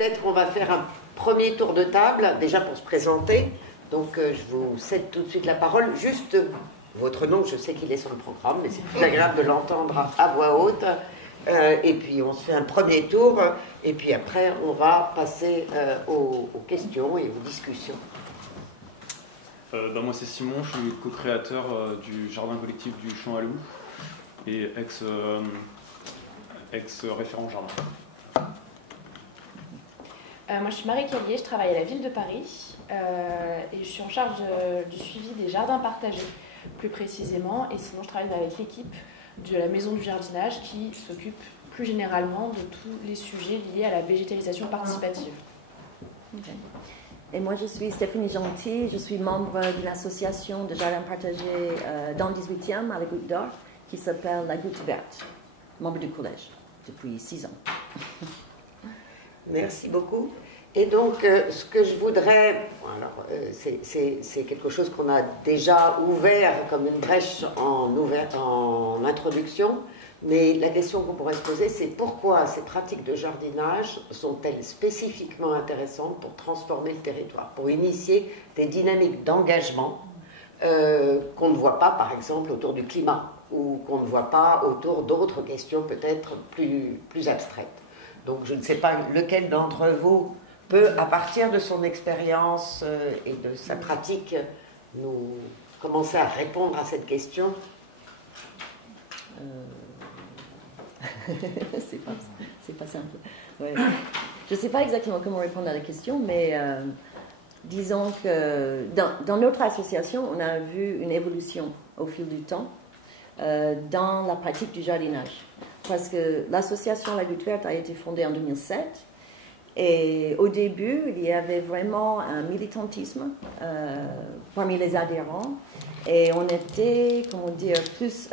peut-être qu'on va faire un premier tour de table, déjà pour se présenter. Donc je vous cède tout de suite la parole. Juste votre nom, je sais qu'il est sur le programme, mais c'est plus agréable de l'entendre à voix haute. Et puis on se fait un premier tour, et puis après on va passer aux questions et aux discussions. Moi c'est Simon, je suis co-créateur du jardin collectif du Champ à Loup et ex-référent jardin. Moi je suis Marie Callier, je travaille à la ville de Paris et je suis en charge du suivi des jardins partagés plus précisément, et sinon je travaille avec l'équipe de la maison du jardinage qui s'occupe plus généralement de tous les sujets liés à la végétalisation participative. Okay. Et moi, je suis Stéphanie Gentil, je suis membre d'une association de jardins partagés dans le 18e à la Goutte d'Or, qui s'appelle la Goutte Verte, membre du collège depuis 6 ans. Merci beaucoup. Et donc, ce que je voudrais, alors c'est quelque chose qu'on a déjà ouvert comme une brèche en introduction, mais la question qu'on pourrait se poser, c'est pourquoi ces pratiques de jardinage sont-elles spécifiquement intéressantes pour transformer le territoire, pour initier des dynamiques d'engagement qu'on ne voit pas, par exemple, autour du climat, ou qu'on ne voit pas autour d'autres questions peut-être plus abstraites. Donc, je ne sais pas lequel d'entre vous peut, à partir de son expérience et de sa pratique, nous commencer à répondre à cette question. C'est pas simple. Ouais. Je ne sais pas exactement comment répondre à la question, mais disons que dans notre association, on a vu une évolution au fil du temps dans la pratique du jardinage. Parce que l'association La Goutte Verte a été fondée en 2007. Et au début, il y avait vraiment un militantisme parmi les adhérents. Et on était, comment dire, plus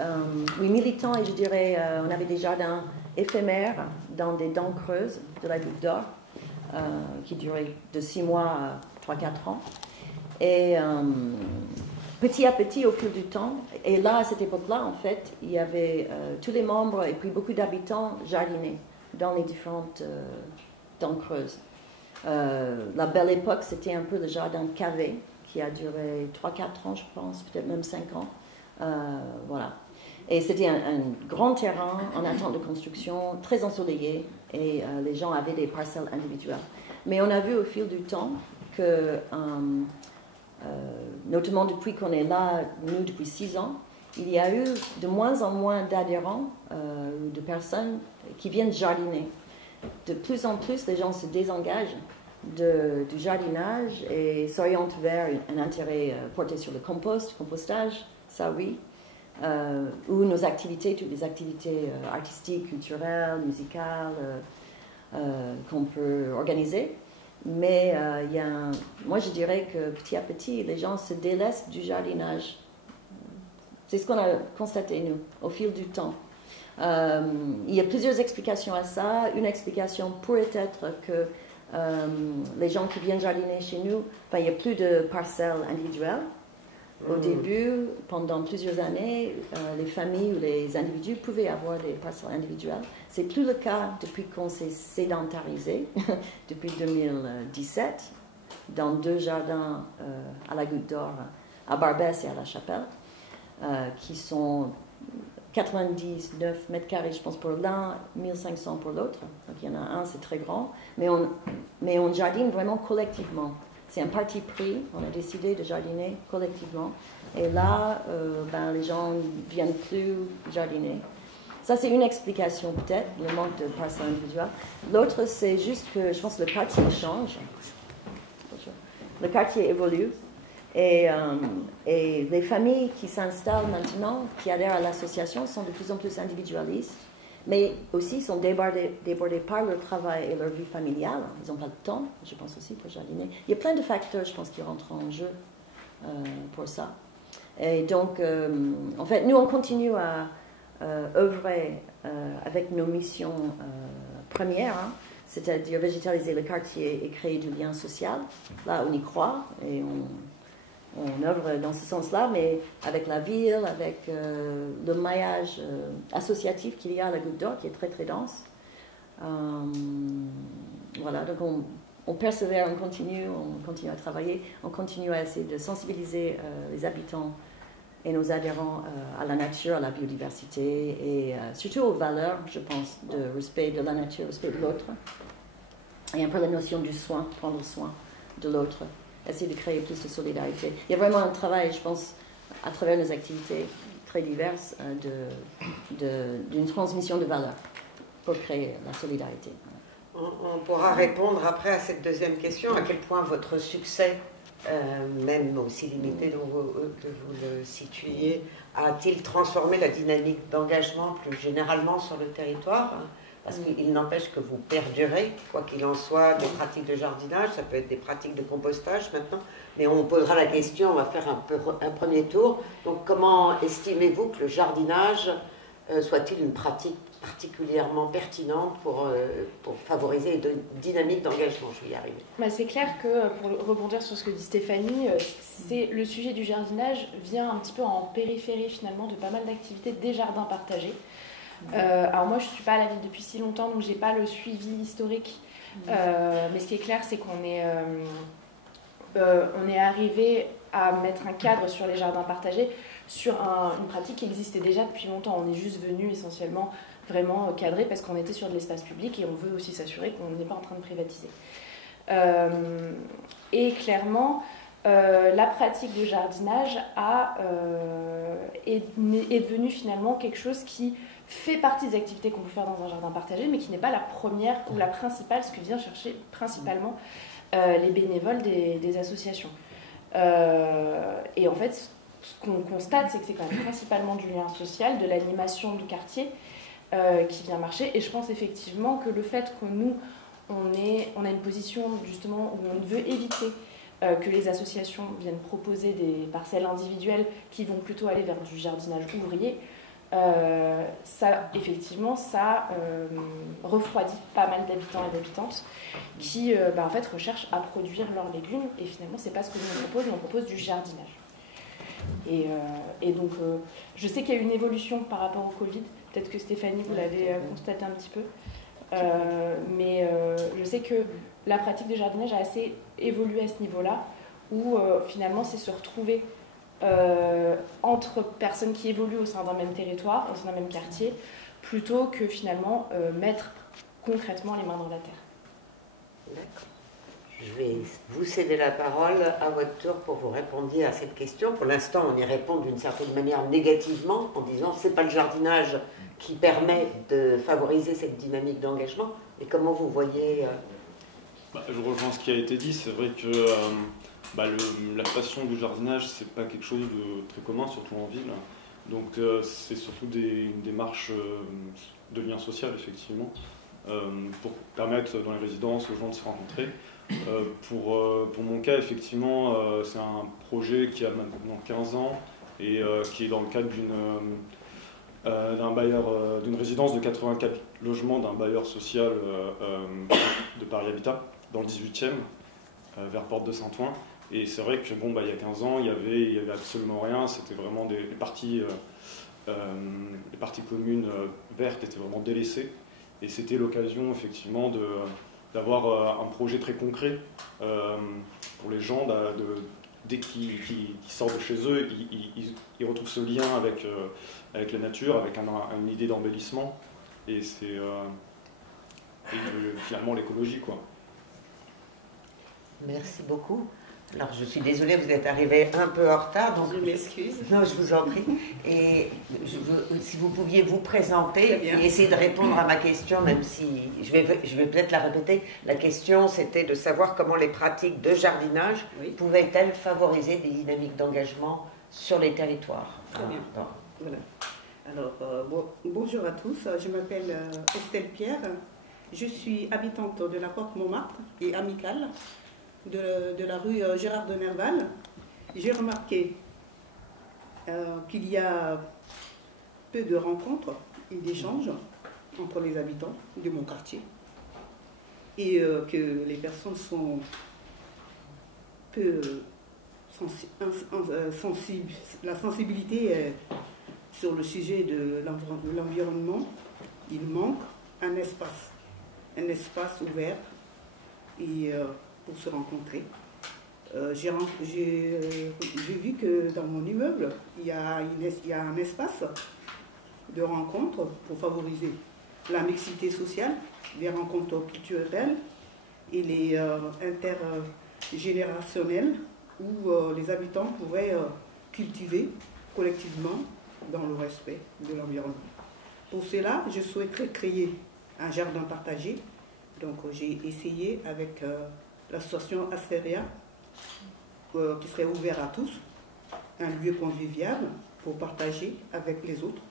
militants, et je dirais, on avait des jardins éphémères dans des dents creuses de la Goutte d'Or, qui duraient de 6 mois à 3-4 ans. Et petit à petit, au fil du temps, et là, à cette époque-là, en fait, il y avait tous les membres et puis beaucoup d'habitants jardinaient dans les différentes dents creuses. La belle époque, c'était un peu le jardin cavé, qui a duré 3-4 ans, je pense, peut-être même 5 ans. Voilà. Et c'était un grand terrain en attente de construction, très ensoleillé, et les gens avaient des parcelles individuelles. Mais on a vu au fil du temps que, notamment depuis qu'on est là, nous, depuis 6 ans, il y a eu de moins en moins d'adhérents, de personnes qui viennent jardiner. De plus en plus, les gens se désengagent du jardinage et s'orientent vers un intérêt porté sur le compostage, ça oui, ou nos activités, toutes les activités artistiques, culturelles, musicales qu'on peut organiser. Mais moi je dirais que petit à petit, les gens se délaissent du jardinage. C'est ce qu'on a constaté, nous, au fil du temps. Il y a plusieurs explications à ça. Une explication pourrait être que les gens qui viennent jardiner chez nous, il n'y a plus de parcelles individuelles. Au début, pendant plusieurs années, les familles ou les individus pouvaient avoir des parcelles individuelles. Ce n'est plus le cas depuis qu'on s'est sédentarisé, depuis 2017, dans 2 jardins à la Goutte d'Or, à Barbès et à La Chapelle, qui sont 99 mètres carrés, je pense, pour l'un, 1500 pour l'autre. Donc il y en a un, c'est très grand. Mais on jardine vraiment collectivement. C'est un parti pris. On a décidé de jardiner collectivement. Et là, les gens ne viennent plus jardiner. Ça, c'est une explication peut-être, le manque de parcelles individuelles. L'autre, c'est juste que je pense que le quartier change. Le quartier évolue. Et les familles qui s'installent maintenant, qui adhèrent à l'association, sont de plus en plus individualistes, mais aussi sont débordés par leur travail et leur vie familiale. Ils n'ont pas le temps, je pense aussi, pour jardiner. Il y a plein de facteurs, je pense, qui rentrent en jeu pour ça. Et donc, en fait, nous, on continue à œuvrer avec nos missions premières, hein, c'est-à-dire végétaliser le quartier et créer du lien social. Là, on y croit et on œuvre dans ce sens-là, mais avec la ville, avec le maillage associatif qu'il y a à la Goutte d'Or, qui est très très dense. voilà, donc on persévère, on continue à travailler, on continue à essayer de sensibiliser les habitants et nos adhérents à la nature, à la biodiversité et surtout aux valeurs, je pense, de respect de la nature, respect de l'autre. Et un peu la notion du soin, prendre soin de l'autre, essayer de créer plus de solidarité. Il y a vraiment un travail, je pense, à travers nos activités très diverses, d'une transmission de valeurs pour créer la solidarité. On pourra répondre après à cette deuxième question, à quel point votre succès, même aussi limité que vous le situiez, a-t-il transformé la dynamique d'engagement plus généralement sur le territoire? Parce qu'il n'empêche que vous perdurez, quoi qu'il en soit, des pratiques de jardinage, ça peut être des pratiques de compostage maintenant, mais on posera la question, on va faire un premier tour. Donc comment estimez-vous que le jardinage soit-il une pratique particulièrement pertinente pour favoriser une dynamique d'engagement? Je vais y arriver. C'est clair que, pour rebondir sur ce que dit Stéphanie, le sujet du jardinage vient un petit peu en périphérie finalement de pas mal d'activités des jardins partagés. Alors moi je ne suis pas à la ville depuis si longtemps, donc je n'ai pas le suivi historique, mais ce qui est clair c'est qu'on est arrivé à mettre un cadre sur les jardins partagés sur une pratique qui existait déjà depuis longtemps. On est juste venu essentiellement vraiment cadrer parce qu'on était sur de l'espace public et on veut aussi s'assurer qu'on n'est pas en train de privatiser. Et clairement, la pratique de jardinage est devenue finalement quelque chose qui fait partie des activités qu'on peut faire dans un jardin partagé, mais qui n'est pas la première ou la principale, ce que vient chercher principalement les bénévoles des associations. Et en fait, ce qu'on constate, c'est que c'est quand même principalement du lien social, de l'animation du quartier qui vient marcher. Et je pense effectivement que le fait que nous, on a une position justement où on veut éviter que les associations viennent proposer des parcelles individuelles qui vont plutôt aller vers du jardinage ouvrier, ça refroidit pas mal d'habitants et d'habitantes qui en fait recherchent à produire leurs légumes et finalement c'est pas ce que nous on propose du jardinage. Et donc je sais qu'il y a eu une évolution par rapport au Covid, peut-être que Stéphanie vous l'avez constaté un petit peu, mais je sais que la pratique du jardinage a assez évolué à ce niveau-là où finalement c'est se retrouver entre personnes qui évoluent au sein d'un même territoire, au sein d'un même quartier, plutôt que finalement mettre concrètement les mains dans la terre. D'accord. Je vais vous céder la parole à votre tour pour vous répondre à cette question. Pour l'instant, on y répond d'une certaine manière négativement, en disant que ce n'est pas le jardinage qui permet de favoriser cette dynamique d'engagement. Mais comment vous voyez Je rejoins ce qui a été dit. C'est vrai que la passion du jardinage, c'est pas quelque chose de très commun, surtout en ville. Donc c'est surtout une démarche de lien social, effectivement, pour permettre dans les résidences aux gens de se rencontrer. Pour mon cas, effectivement, c'est un projet qui a maintenant 15 ans et qui est dans le cadre d'une résidence de 84 logements d'un bailleur social de Paris Habitat, dans le 18e, vers Porte de Saint-Ouen. Et c'est vrai que il y a 15 ans, il y avait absolument rien. C'était vraiment les parties communes vertes étaient vraiment délaissées. Et c'était l'occasion effectivement d'avoir un projet très concret pour les gens. Dès qu'ils sortent de chez eux, ils retrouvent ce lien avec la nature, avec une idée d'embellissement. Et c'est finalement l'écologie, quoi. Merci beaucoup. Alors, je suis désolée, vous êtes arrivé un peu en retard. Donc je m'excuse. Non, je vous en prie. Et si vous pouviez vous présenter et essayer de répondre à ma question, même si je vais peut-être la répéter. La question, c'était de savoir comment les pratiques de jardinage pouvaient-elles favoriser des dynamiques d'engagement sur les territoires. Très bien. Voilà. Alors, bonjour à tous. Je m'appelle Estelle Pierre. Je suis habitante de la Porte Montmartre et amicale de la rue Gérard de Nerval. J'ai remarqué qu'il y a peu de rencontres et d'échanges entre les habitants de mon quartier et que les personnes sont peu sensibles. La sensibilité sur le sujet de l'environnement, il manque un espace ouvert et pour se rencontrer. J'ai vu que dans mon immeuble, il y a un espace de rencontre pour favoriser la mixité sociale, les rencontres culturelles et les intergénérationnelles où les habitants pourraient cultiver collectivement dans le respect de l'environnement. Pour cela, je souhaiterais créer un jardin partagé. Donc j'ai essayé avec l'association Asteria, qui serait ouvert à tous, un lieu convivial pour partager avec les autres.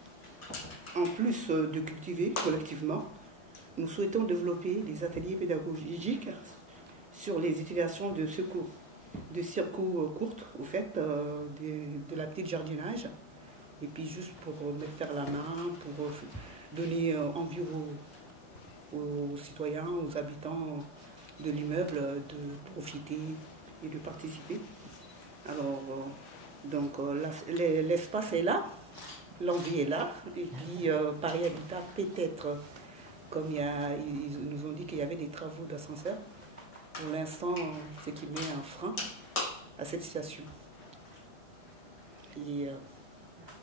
En plus de cultiver collectivement, nous souhaitons développer des ateliers pédagogiques sur les utilisations de circuits courts au fait de la petite jardinage, et puis juste pour me faire la main, pour donner envie aux citoyens, aux habitants de l'immeuble de profiter et de participer. Alors, l'espace est là, l'envie est là, et puis Paris Habitat peut-être, comme ils nous ont dit qu'il y avait des travaux d'ascenseur, pour l'instant, c'est qui met un frein à cette situation.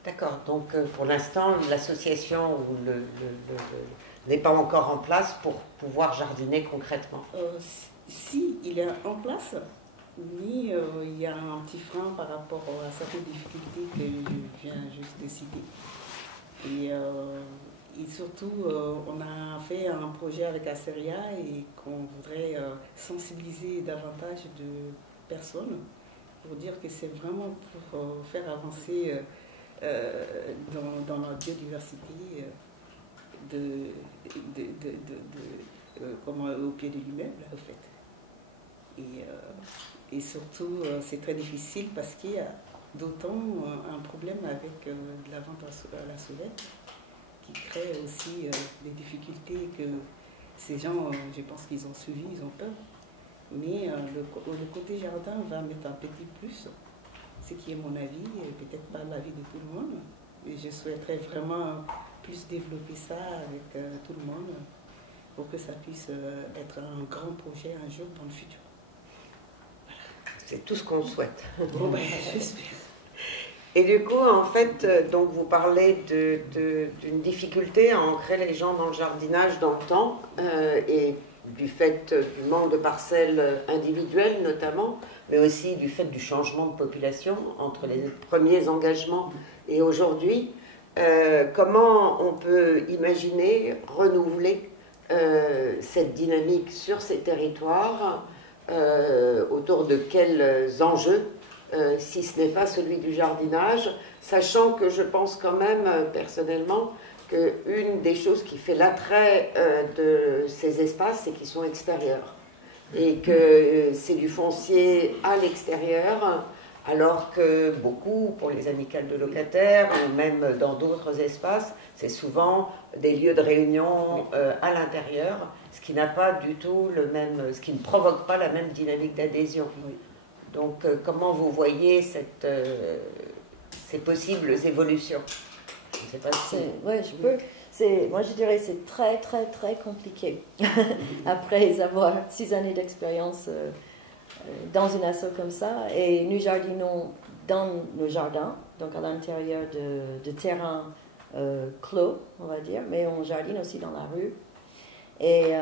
D'accord, donc pour l'instant, l'association n'est pas encore en place pour pouvoir jardiner concrètement. Si, il est en place, mais il y a un petit frein par rapport à certaines difficultés que je viens juste de citer. Et surtout, on a fait un projet avec Asteria et qu'on voudrait sensibiliser davantage de personnes pour dire que c'est vraiment pour faire avancer dans la biodiversité au pied de l'immeuble, en fait. Et surtout, c'est très difficile parce qu'il y a d'autant un problème avec la vente à la sauvette qui crée aussi des difficultés que ces gens, je pense qu'ils ont suivi, ils ont peur. Mais le côté jardin va mettre un petit plus, ce qui est mon avis, et peut-être pas l'avis de tout le monde. Et je souhaiterais vraiment plus développer ça avec tout le monde pour que ça puisse être un grand projet un jour dans le futur. C'est tout ce qu'on souhaite. Bon, j'espère. Et du coup, en fait, donc vous parlez d'une difficulté à ancrer les gens dans le jardinage dans le temps, et du fait du manque de parcelles individuelles notamment, mais aussi du fait du changement de population entre les premiers engagements et aujourd'hui. Comment on peut imaginer renouveler cette dynamique sur ces territoires, autour de quels enjeux, si ce n'est pas celui du jardinage, sachant que je pense quand même personnellement qu'une des choses qui fait l'attrait de ces espaces, c'est qu'ils sont extérieurs et que c'est du foncier à l'extérieur, alors que beaucoup, pour les amicales de locataires ou même dans d'autres espaces, c'est souvent des lieux de réunion à l'intérieur, ce qui n'a pas du tout ce qui ne provoque pas la même dynamique d'adhésion. Donc, comment vous voyez ces possibles évolutions? Je ne sais pas si... Oui, je peux. Moi, je dirais que c'est très, très, très compliqué. Après avoir 6 années d'expérience dans une asso comme ça, et nous jardinons dans nos jardins, donc à l'intérieur de terrains clos, on va dire, mais on jardine aussi dans la rue. Et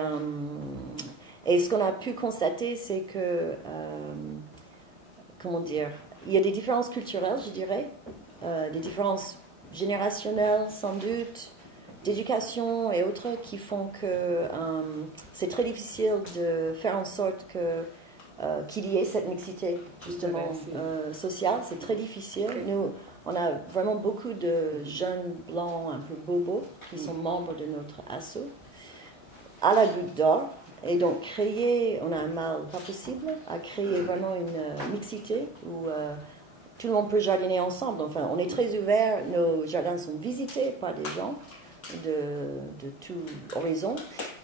ce qu'on a pu constater, c'est que, comment dire, il y a des différences culturelles, je dirais, des différences générationnelles, sans doute, d'éducation et autres, qui font que c'est très difficile de faire en sorte qu'il y ait cette mixité, justement, sociale. C'est très difficile. Nous, on a vraiment beaucoup de jeunes blancs un peu bobos qui sont membres de notre asso, à la Goutte d'Or. Et donc, on a un mal pas possible à créer vraiment une mixité où tout le monde peut jardiner ensemble. Enfin, on est très ouvert, nos jardins sont visités par des gens de tout horizon,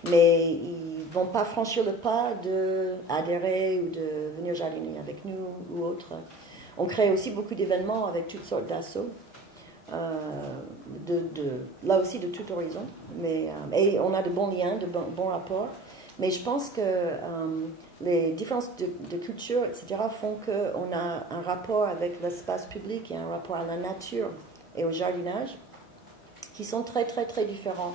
mais ils ne vont pas franchir le pas d'adhérer ou de venir jardiner avec nous ou autre. On crée aussi beaucoup d'événements avec toutes sortes d'assos, là aussi de tout horizon, et on a de bons liens, de bons rapports. Mais je pense que les différences de culture, etc., font qu'on a un rapport avec l'espace public et un rapport à la nature et au jardinage qui sont très, très, très différents.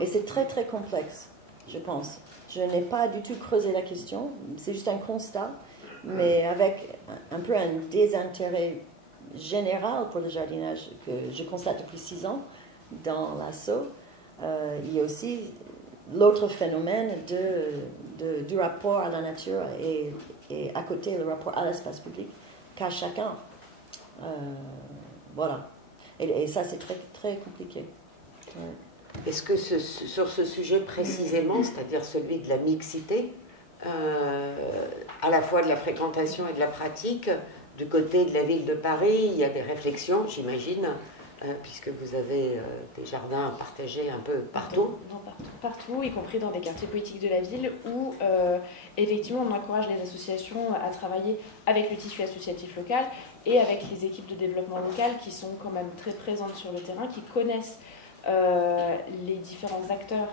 Et c'est très, très complexe, je pense. Je n'ai pas du tout creusé la question, c'est juste un constat, mais avec un peu un désintérêt général pour le jardinage que je constate depuis 6 ans dans l'ASSO. Il y a aussi l'autre phénomène du rapport à la nature et à côté le rapport à l'espace public qu'a chacun. Voilà. Et ça, c'est très, très compliqué. Ouais. Est-ce que sur ce sujet précisément, c'est-à-dire celui de la mixité, à la fois de la fréquentation et de la pratique, du côté de la ville de Paris, il y a des réflexions, j'imagine, puisque vous avez des jardins partagés un peu partout. Partout, y compris dans des quartiers politiques de la ville, où effectivement on encourage les associations à travailler avec le tissu associatif local et avec les équipes de développement local qui sont quand même très présentes sur le terrain, qui connaissent les différents acteurs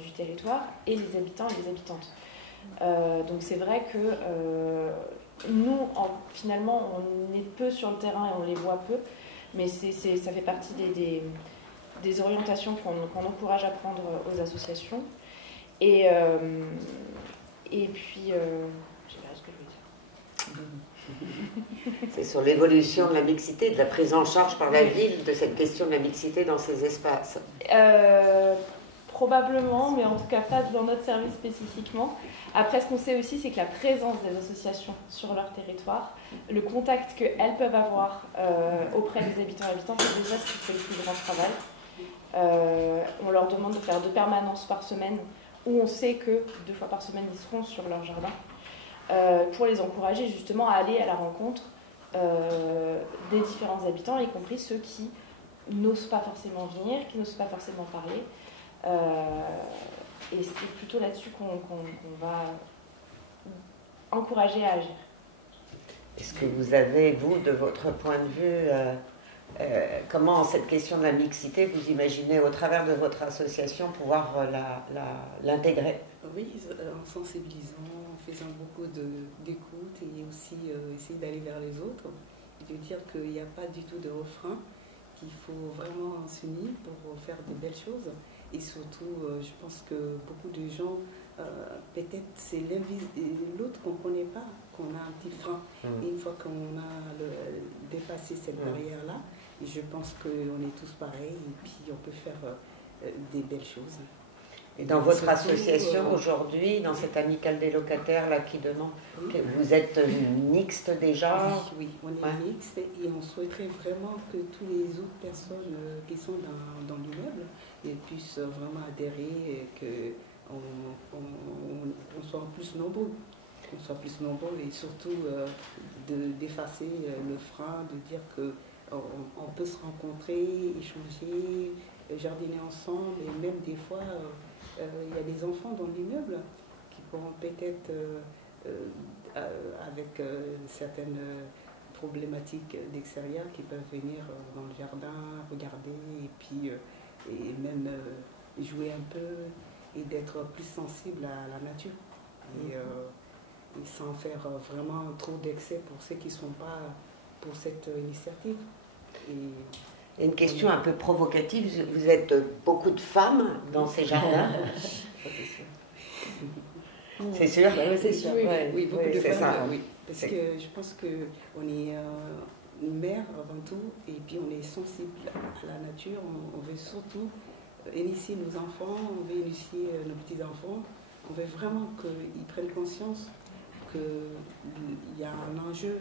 du territoire et les habitants et les habitantes. Donc c'est vrai que nous, finalement, on est peu sur le terrain et on les voit peu, mais ça fait partie des orientations qu'on encourage à prendre aux associations. Et puis, je sais pas ce que je veux dire. C'est sur l'évolution de la mixité, de la prise en charge par la ville de cette question de la mixité dans ces espaces. Probablement, mais en tout cas pas dans notre service spécifiquement. Après, ce qu'on sait aussi, c'est que la présence des associations sur leur territoire, le contact qu'elles peuvent avoir auprès des habitants et habitantes, c'est déjà ce qui fait le plus grand travail. On leur demande de faire 2 permanences par semaine, où on sait que 2 fois par semaine, ils seront sur leur jardin, pour les encourager justement à aller à la rencontre des différents habitants, y compris ceux qui n'osent pas forcément venir, qui n'osent pas forcément parler. Et c'est plutôt là-dessus qu'on va encourager à agir. Est-ce que vous avez, vous, de votre point de vue, comment cette question de la mixité, vous imaginez au travers de votre association pouvoir l'intégrer? Oui, en sensibilisant, en faisant beaucoup d'écoute et aussi essayer d'aller vers les autres, et de dire qu'il n'y a pas du tout de refrain, qu'il faut vraiment s'unir pour faire de belles choses. Et surtout, je pense que beaucoup de gens, peut-être c'est l'autre qu'on ne connaît pas, qu'on a un petit frein. Et une fois qu'on a dépassé cette barrière-là, je pense qu'on est tous pareils et puis on peut faire des belles choses. Et dans votre association aujourd'hui, dans cette amicale des locataires là, qui demande, vous êtes mixte déjà? Oui, on est mixte et on souhaiterait vraiment que toutes les autres personnes qui sont dans l'immeuble puissent vraiment adhérer et qu'on soit plus nombreux. Qu'on soit plus nombreux et surtout d'effacer le frein, de dire qu'on peut se rencontrer, échanger, jardiner ensemble et même des fois il y a des enfants dans l'immeuble qui pourront peut-être avec certaines problématiques d'extérieur qui peuvent venir dans le jardin, regarder et puis et même jouer un peu et d'être plus sensible à la nature et sans faire vraiment trop d'excès pour ceux qui ne sont pas pour cette initiative. Et une question un peu provocative, vous êtes beaucoup de femmes dans ces jardins? C'est sûr? Oui, c'est sûr. Oui, beaucoup de femmes, ça. oui. Parce que je pense qu'on est une mère avant tout, et puis on est sensible à la nature. On veut surtout initier nos enfants, on veut initier nos petits-enfants. On veut vraiment qu'ils prennent conscience qu'il y a un enjeu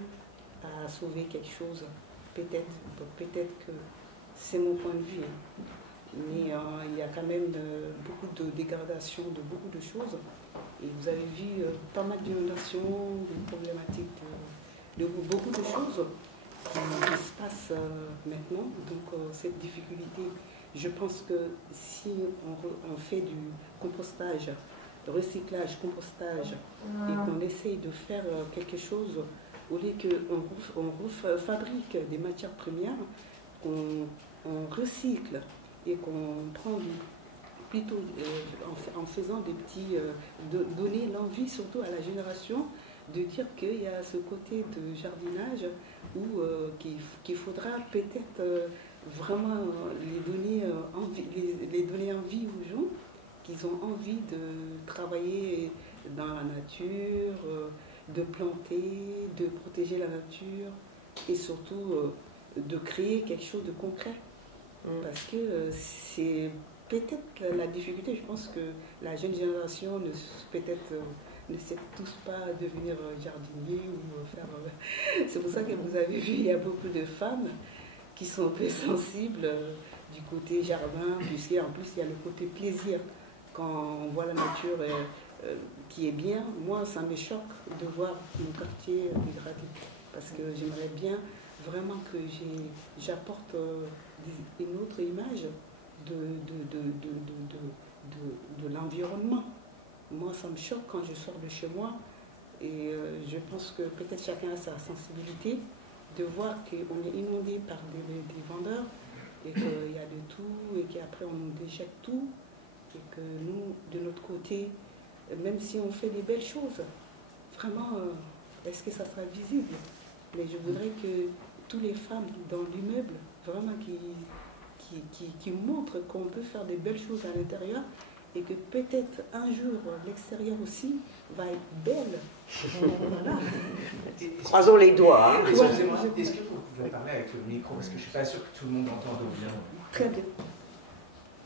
à sauver quelque chose, peut-être. Donc peut-être que c'est mon point de vue. Mais il y a quand même beaucoup de dégradation de beaucoup de choses. Et vous avez vu pas mal d'inondations, de problématiques, de beaucoup de choses qui se passent maintenant. Donc cette difficulté, je pense que si on fait du compostage, recyclage, compostage, et qu'on essaye de faire quelque chose, au lieu qu'on fabrique des matières premières, qu'on recycle et qu'on prend plutôt en faisant des petits, donner l'envie surtout à la génération de dire qu'il y a ce côté de jardinage où qu'il faudra peut-être vraiment les donner envie aux gens, qu'ils ont envie de travailler dans la nature, de planter, de protéger la nature et surtout de créer quelque chose de concret. Parce que c'est peut-être la difficulté, je pense que la jeune génération ne sait tous pas devenir jardinier ou faire... C'est pour ça que vous avez vu, il y a beaucoup de femmes qui sont un peu sensibles du côté jardin, puisqu'en plus il y a le côté plaisir. Quand on voit la nature qui est bien, moi ça me choque de voir mon quartier dégradé. Parce que j'aimerais bien vraiment que j'apporte une autre image de l'environnement. Moi, ça me choque quand je sors de chez moi et je pense que peut-être chacun a sa sensibilité de voir qu'on est inondé par des vendeurs et qu'il y a de tout et qu'après on nous déjette tout et que nous, de notre côté, même si on fait des belles choses, vraiment, est-ce que ça sera visible? Mais je voudrais que toutes les femmes dans l'immeuble, vraiment qui montrent qu'on peut faire des belles choses à l'intérieur et que peut-être un jour l'extérieur aussi va être belle. Voilà. Croisons les doigts. Hein. Excusez-moi, est-ce que vous pouvez parler avec le micro parce que je ne suis pas sûre que tout le monde entende bien. Très bien.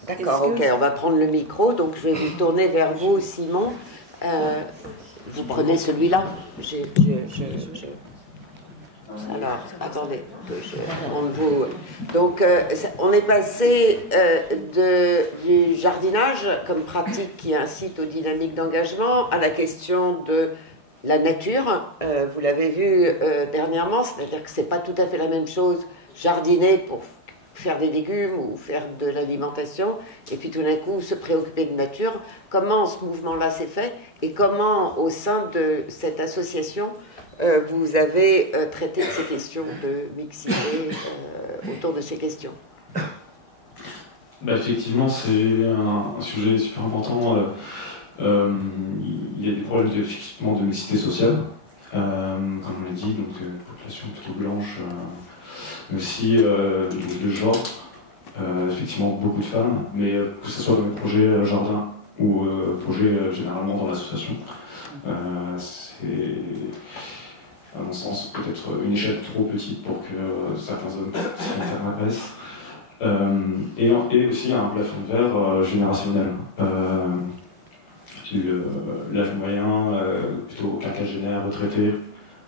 D'accord, ok, on va prendre le micro, donc je vais vous tourner vers vous, Simon. Vous prenez celui-là. Alors, attendez, donc on est passé du jardinage comme pratique qui incite aux dynamiques d'engagement à la question de la nature. Vous l'avez vu dernièrement, c'est-à-dire que c'est pas tout à fait la même chose jardiner pour faire des légumes ou faire de l'alimentation et puis tout d'un coup se préoccuper de nature. Comment ce mouvement-là s'est fait et comment au sein de cette association vous avez traité de ces questions de mixité autour de ces questions? Effectivement, c'est un sujet super important. Il y a des problèmes de mixité sociale, comme on l'a dit, donc population plutôt blanche, mais aussi de genre, effectivement beaucoup de femmes, mais que ce soit dans le projet jardin ou projet généralement dans l'association, c'est à mon sens, peut-être une échelle trop petite pour que certains hommes s'intéressent. Et aussi un plafond de verre générationnel. L'âge moyen, plutôt quinquagénaire, retraité,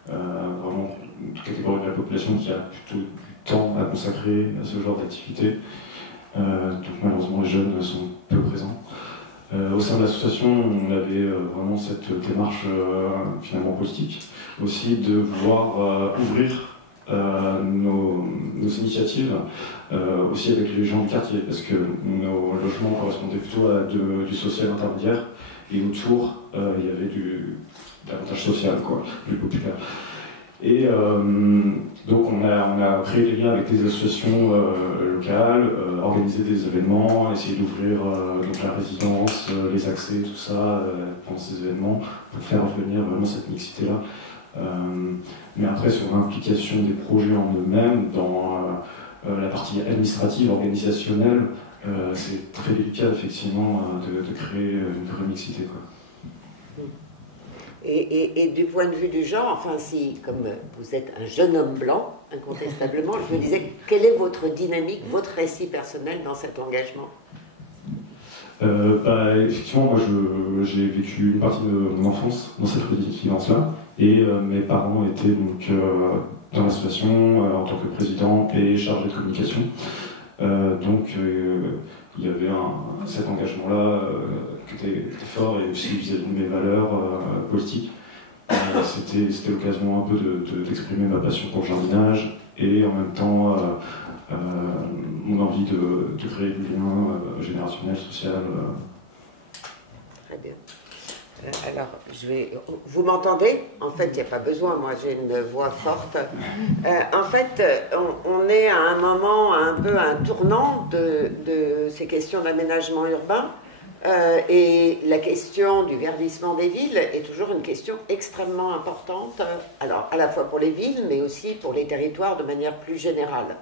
vraiment une catégorie de la population qui a plutôt du temps à consacrer à ce genre d'activité. Donc malheureusement, les jeunes sont peu présents. Au sein de l'association, on avait vraiment cette démarche finalement politique, aussi de vouloir ouvrir nos initiatives aussi avec les gens du quartier, parce que nos logements correspondaient plutôt à du social intermédiaire, et autour, il y avait davantage social, quoi, plus populaire. Et donc on a créé des liens avec des associations locales, organisé des événements, essayé d'ouvrir donc la résidence, les accès, tout ça, pendant ces événements, pour faire venir vraiment cette mixité-là. Mais après, sur l'implication des projets en eux-mêmes, dans la partie administrative, organisationnelle, c'est très délicat, effectivement, de créer une vraie mixité, quoi. Et du point de vue du genre, enfin, si, comme vous êtes un jeune homme blanc, incontestablement, je me disais, quelle est votre dynamique, votre récit personnel dans cet engagement? Effectivement, moi j'ai vécu une partie de mon enfance dans cette résidence-là, et mes parents étaient donc dans l'association en tant que président et chargé de communication. Donc il y avait cet engagement-là qui était fort, et aussi vis-à-vis de mes valeurs politiques. C'était l'occasion un peu d'exprimer ma passion pour le jardinage et en même temps mon envie de créer du lien générationnel, social. Très bien. Alors, vous m'entendez? En fait, il n'y a pas besoin, moi j'ai une voix forte. En fait, on est à un moment, un peu un tournant de ces questions d'aménagement urbain. Et la question du verdissement des villes est toujours une question extrêmement importante, alors à la fois pour les villes, mais aussi pour les territoires de manière plus générale.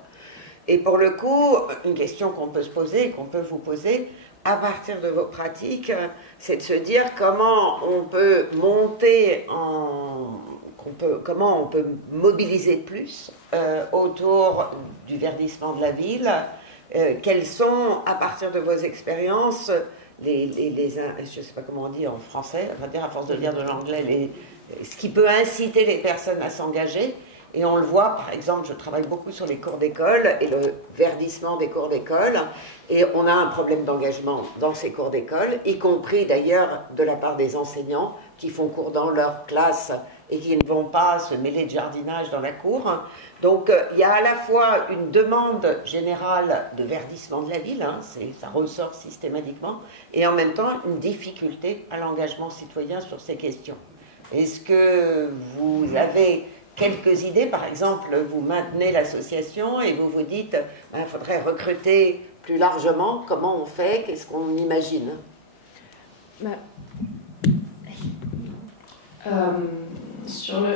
Et pour le coup, une question qu'on peut se poser, qu'on peut vous poser, à partir de vos pratiques, c'est de se dire comment on peut monter comment on peut mobiliser plus autour du verdissement de la ville. Quelles sont, à partir de vos expériences, je ne sais pas comment on dit en français, on va dire à force de lire de l'anglais, ce qui peut inciter les personnes à s'engager. Et on le voit, par exemple, je travaille beaucoup sur les cours d'école et le verdissement des cours d'école. Et on a un problème d'engagement dans ces cours d'école, y compris d'ailleurs de la part des enseignants qui font cours dans leur classe et qui ne vont pas se mêler de jardinage dans la cour. Donc il y a à la fois une demande générale de verdissement de la ville, hein, ça ressort systématiquement, et en même temps une difficulté à l'engagement citoyen sur ces questions. Est-ce que vous avez quelques idées? Par exemple, vous maintenez l'association et vous vous dites il faudrait recruter plus largement. Comment on fait? Qu'est-ce qu'on imagine?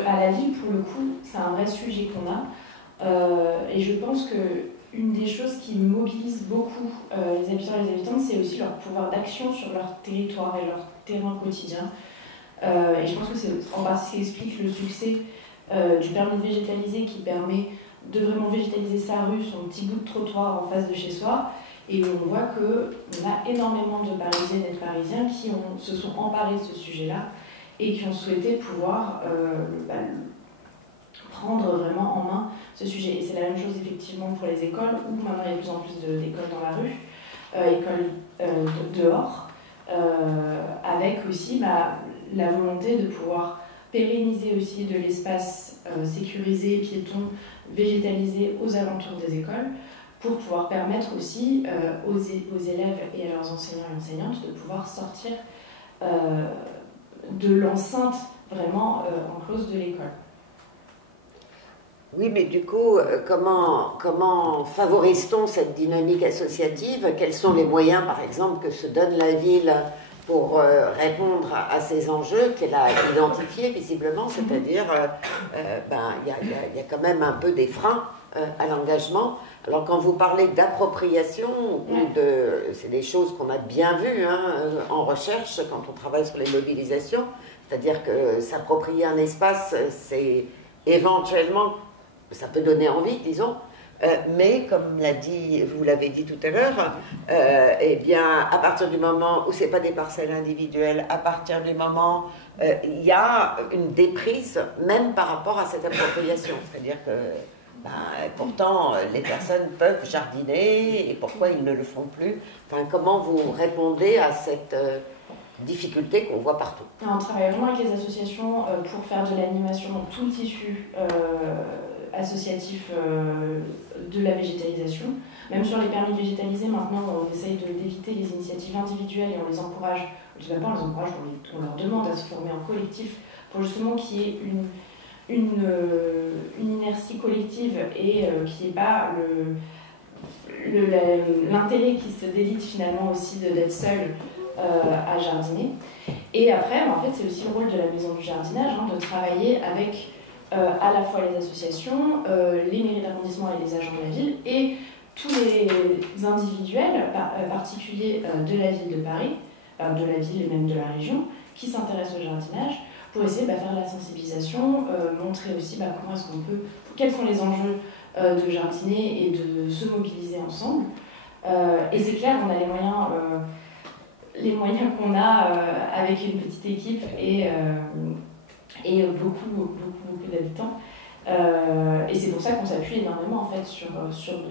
À la ville, pour le coup, c'est un vrai sujet qu'on a. Et je pense qu'une des choses qui mobilise beaucoup les habitants et les habitantes, c'est aussi leur pouvoir d'action sur leur territoire et leur terrain quotidien. Et je pense que c'est en partie ce qui explique le succès du permis de végétaliser, qui permet de vraiment végétaliser sa rue, son petit bout de trottoir en face de chez soi. Et on voit qu'on a énormément de Parisiennes et de Parisiens qui se sont emparés de ce sujet-là et qui ont souhaité pouvoir prendre vraiment en main ce sujet. Et c'est la même chose effectivement pour les écoles, où maintenant il y a de plus en plus d'écoles dans la rue, écoles dehors, avec aussi la volonté de pouvoir pérenniser aussi de l'espace sécurisé, piéton, végétalisé aux alentours des écoles, pour pouvoir permettre aussi aux élèves et à leurs enseignants et enseignantes de pouvoir sortir de l'enceinte vraiment enclose de l'école. Oui, mais du coup, comment favorise-t-on cette dynamique associative? Quels sont les moyens, par exemple, que se donne la ville pour répondre à ces enjeux qu'elle a identifiés visiblement? C'est-à-dire, il y a quand même un peu des freins à l'engagement. Alors quand vous parlez d'appropriation, c'est des choses qu'on a bien vues en recherche quand on travaille sur les mobilisations, c'est-à-dire que s'approprier un espace, c'est éventuellement, ça peut donner envie, disons, mais comme vous l'avez dit tout à l'heure, eh bien, à partir du moment où ce n'est pas des parcelles individuelles, à partir du moment il y a une déprise, même par rapport à cette appropriation, c'est-à-dire que pourtant, les personnes peuvent jardiner, et pourquoi ils ne le font plus? Enfin, comment vous répondez à cette difficulté qu'on voit partout? On travaille vraiment avec les associations pour faire de l'animation dans tout le tissu associatif de la végétalisation. Même sur les permis de végétaliser, maintenant, on essaye d'éviter les initiatives individuelles et on les encourage, on ne dit pas on les encourage, on leur demande à se former en collectif pour justement qu'il y ait une inertie collective et qui n'est pas l'intérêt qui se délite finalement aussi d'être seul à jardiner. Et après, en fait, c'est aussi le rôle de la maison du jardinage, de travailler avec à la fois les associations, les mairies d'arrondissement et les agents de la ville, et tous les individuels particuliers de la ville de Paris, de la ville et même de la région, qui s'intéressent au jardinage, pour essayer de faire de la sensibilisation, montrer aussi comment est-ce qu'on peut, quels sont les enjeux de jardiner et de se mobiliser ensemble. Et c'est clair, on a les moyens qu'on a avec une petite équipe et beaucoup d'habitants. Et c'est pour ça qu'on s'appuie énormément en fait, sur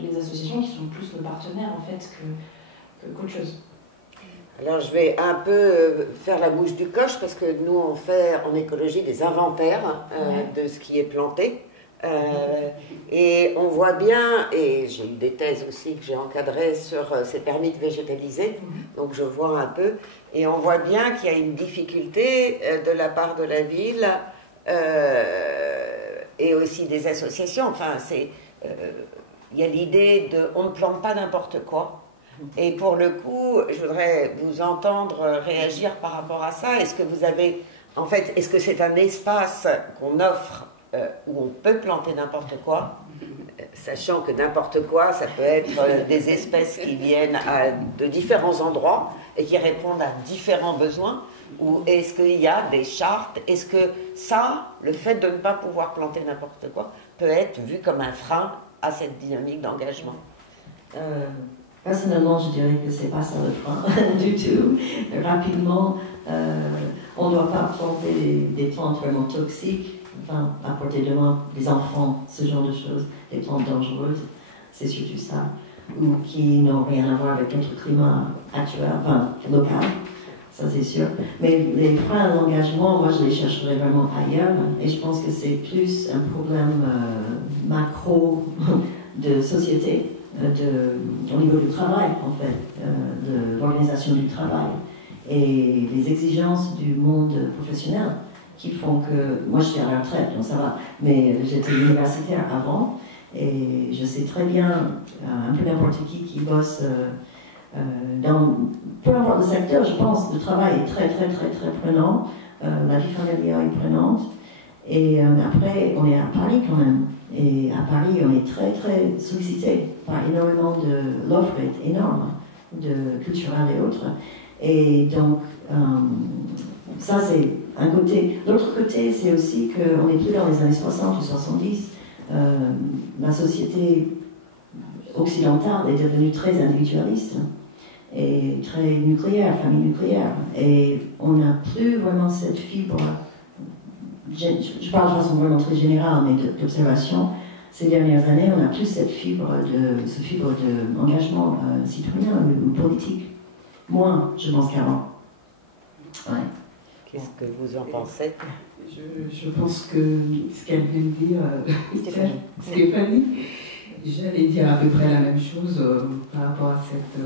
les associations qui sont plus nos partenaires en fait, qu'autre chose. Alors je vais un peu faire la bouche du coche parce que nous on fait en écologie des inventaires de ce qui est planté et on voit bien, et j'ai eu des thèses aussi que j'ai encadrées sur ces permis de végétaliser, donc je vois un peu, et on voit bien qu'il y a une difficulté de la part de la ville et aussi des associations. Enfin, il y a l'idée de on ne plante pas n'importe quoi. Et pour le coup, je voudrais vous entendre réagir par rapport à ça. Est-ce que vous avez, en fait, est-ce que c'est un espace qu'on offre où on peut planter n'importe quoi, sachant que n'importe quoi, ça peut être des espèces qui viennent de différents endroits et qui répondent à différents besoins, ou est-ce qu'il y a des chartes? Est-ce que ça, le fait de ne pas pouvoir planter n'importe quoi, peut être vu comme un frein à cette dynamique d'engagement? Personnellement, je dirais que c'est pas ça le frein du tout. Rapidement, on ne doit pas planter des plantes vraiment toxiques, enfin, à portée de main, des enfants, ce genre de choses, des plantes dangereuses, c'est surtout ça, ou qui n'ont rien à voir avec notre climat actuel, enfin, local, ça c'est sûr. Mais les freins à l'engagement, moi je les chercherais vraiment ailleurs, et je pense que c'est plus un problème macro de société. Au niveau du travail, en fait, de l'organisation du travail et les exigences du monde professionnel qui font que, moi je suis à la retraite, donc ça va, mais j'étais universitaire avant et je sais très bien, un peu n'importe qui bosse dans, peu importe le secteur, je pense, le travail est très prenant, la vie familiale est prenante, et après on est à Paris quand même. Et à Paris, on est très sollicité par énormément de... L'offre est énorme, de culturel et autres. Et donc, ça c'est un côté. L'autre côté, c'est aussi qu'on n'est plus dans les années 60 ou 70. La société occidentale est devenue très individualiste et très nucléaire, famille nucléaire. Et on n'a plus vraiment cette fibre... Je parle de façon vraiment très générale, mais d'observation. Ces dernières années, on n'a plus cette fibre d'engagement citoyen ou politique. Moins, je pense qu'avant. Ouais. Qu'est-ce que vous en pensez? Je pense que ce qu'elle vient de dire, Stéphanie, j'allais dire à peu près la même chose par rapport à cette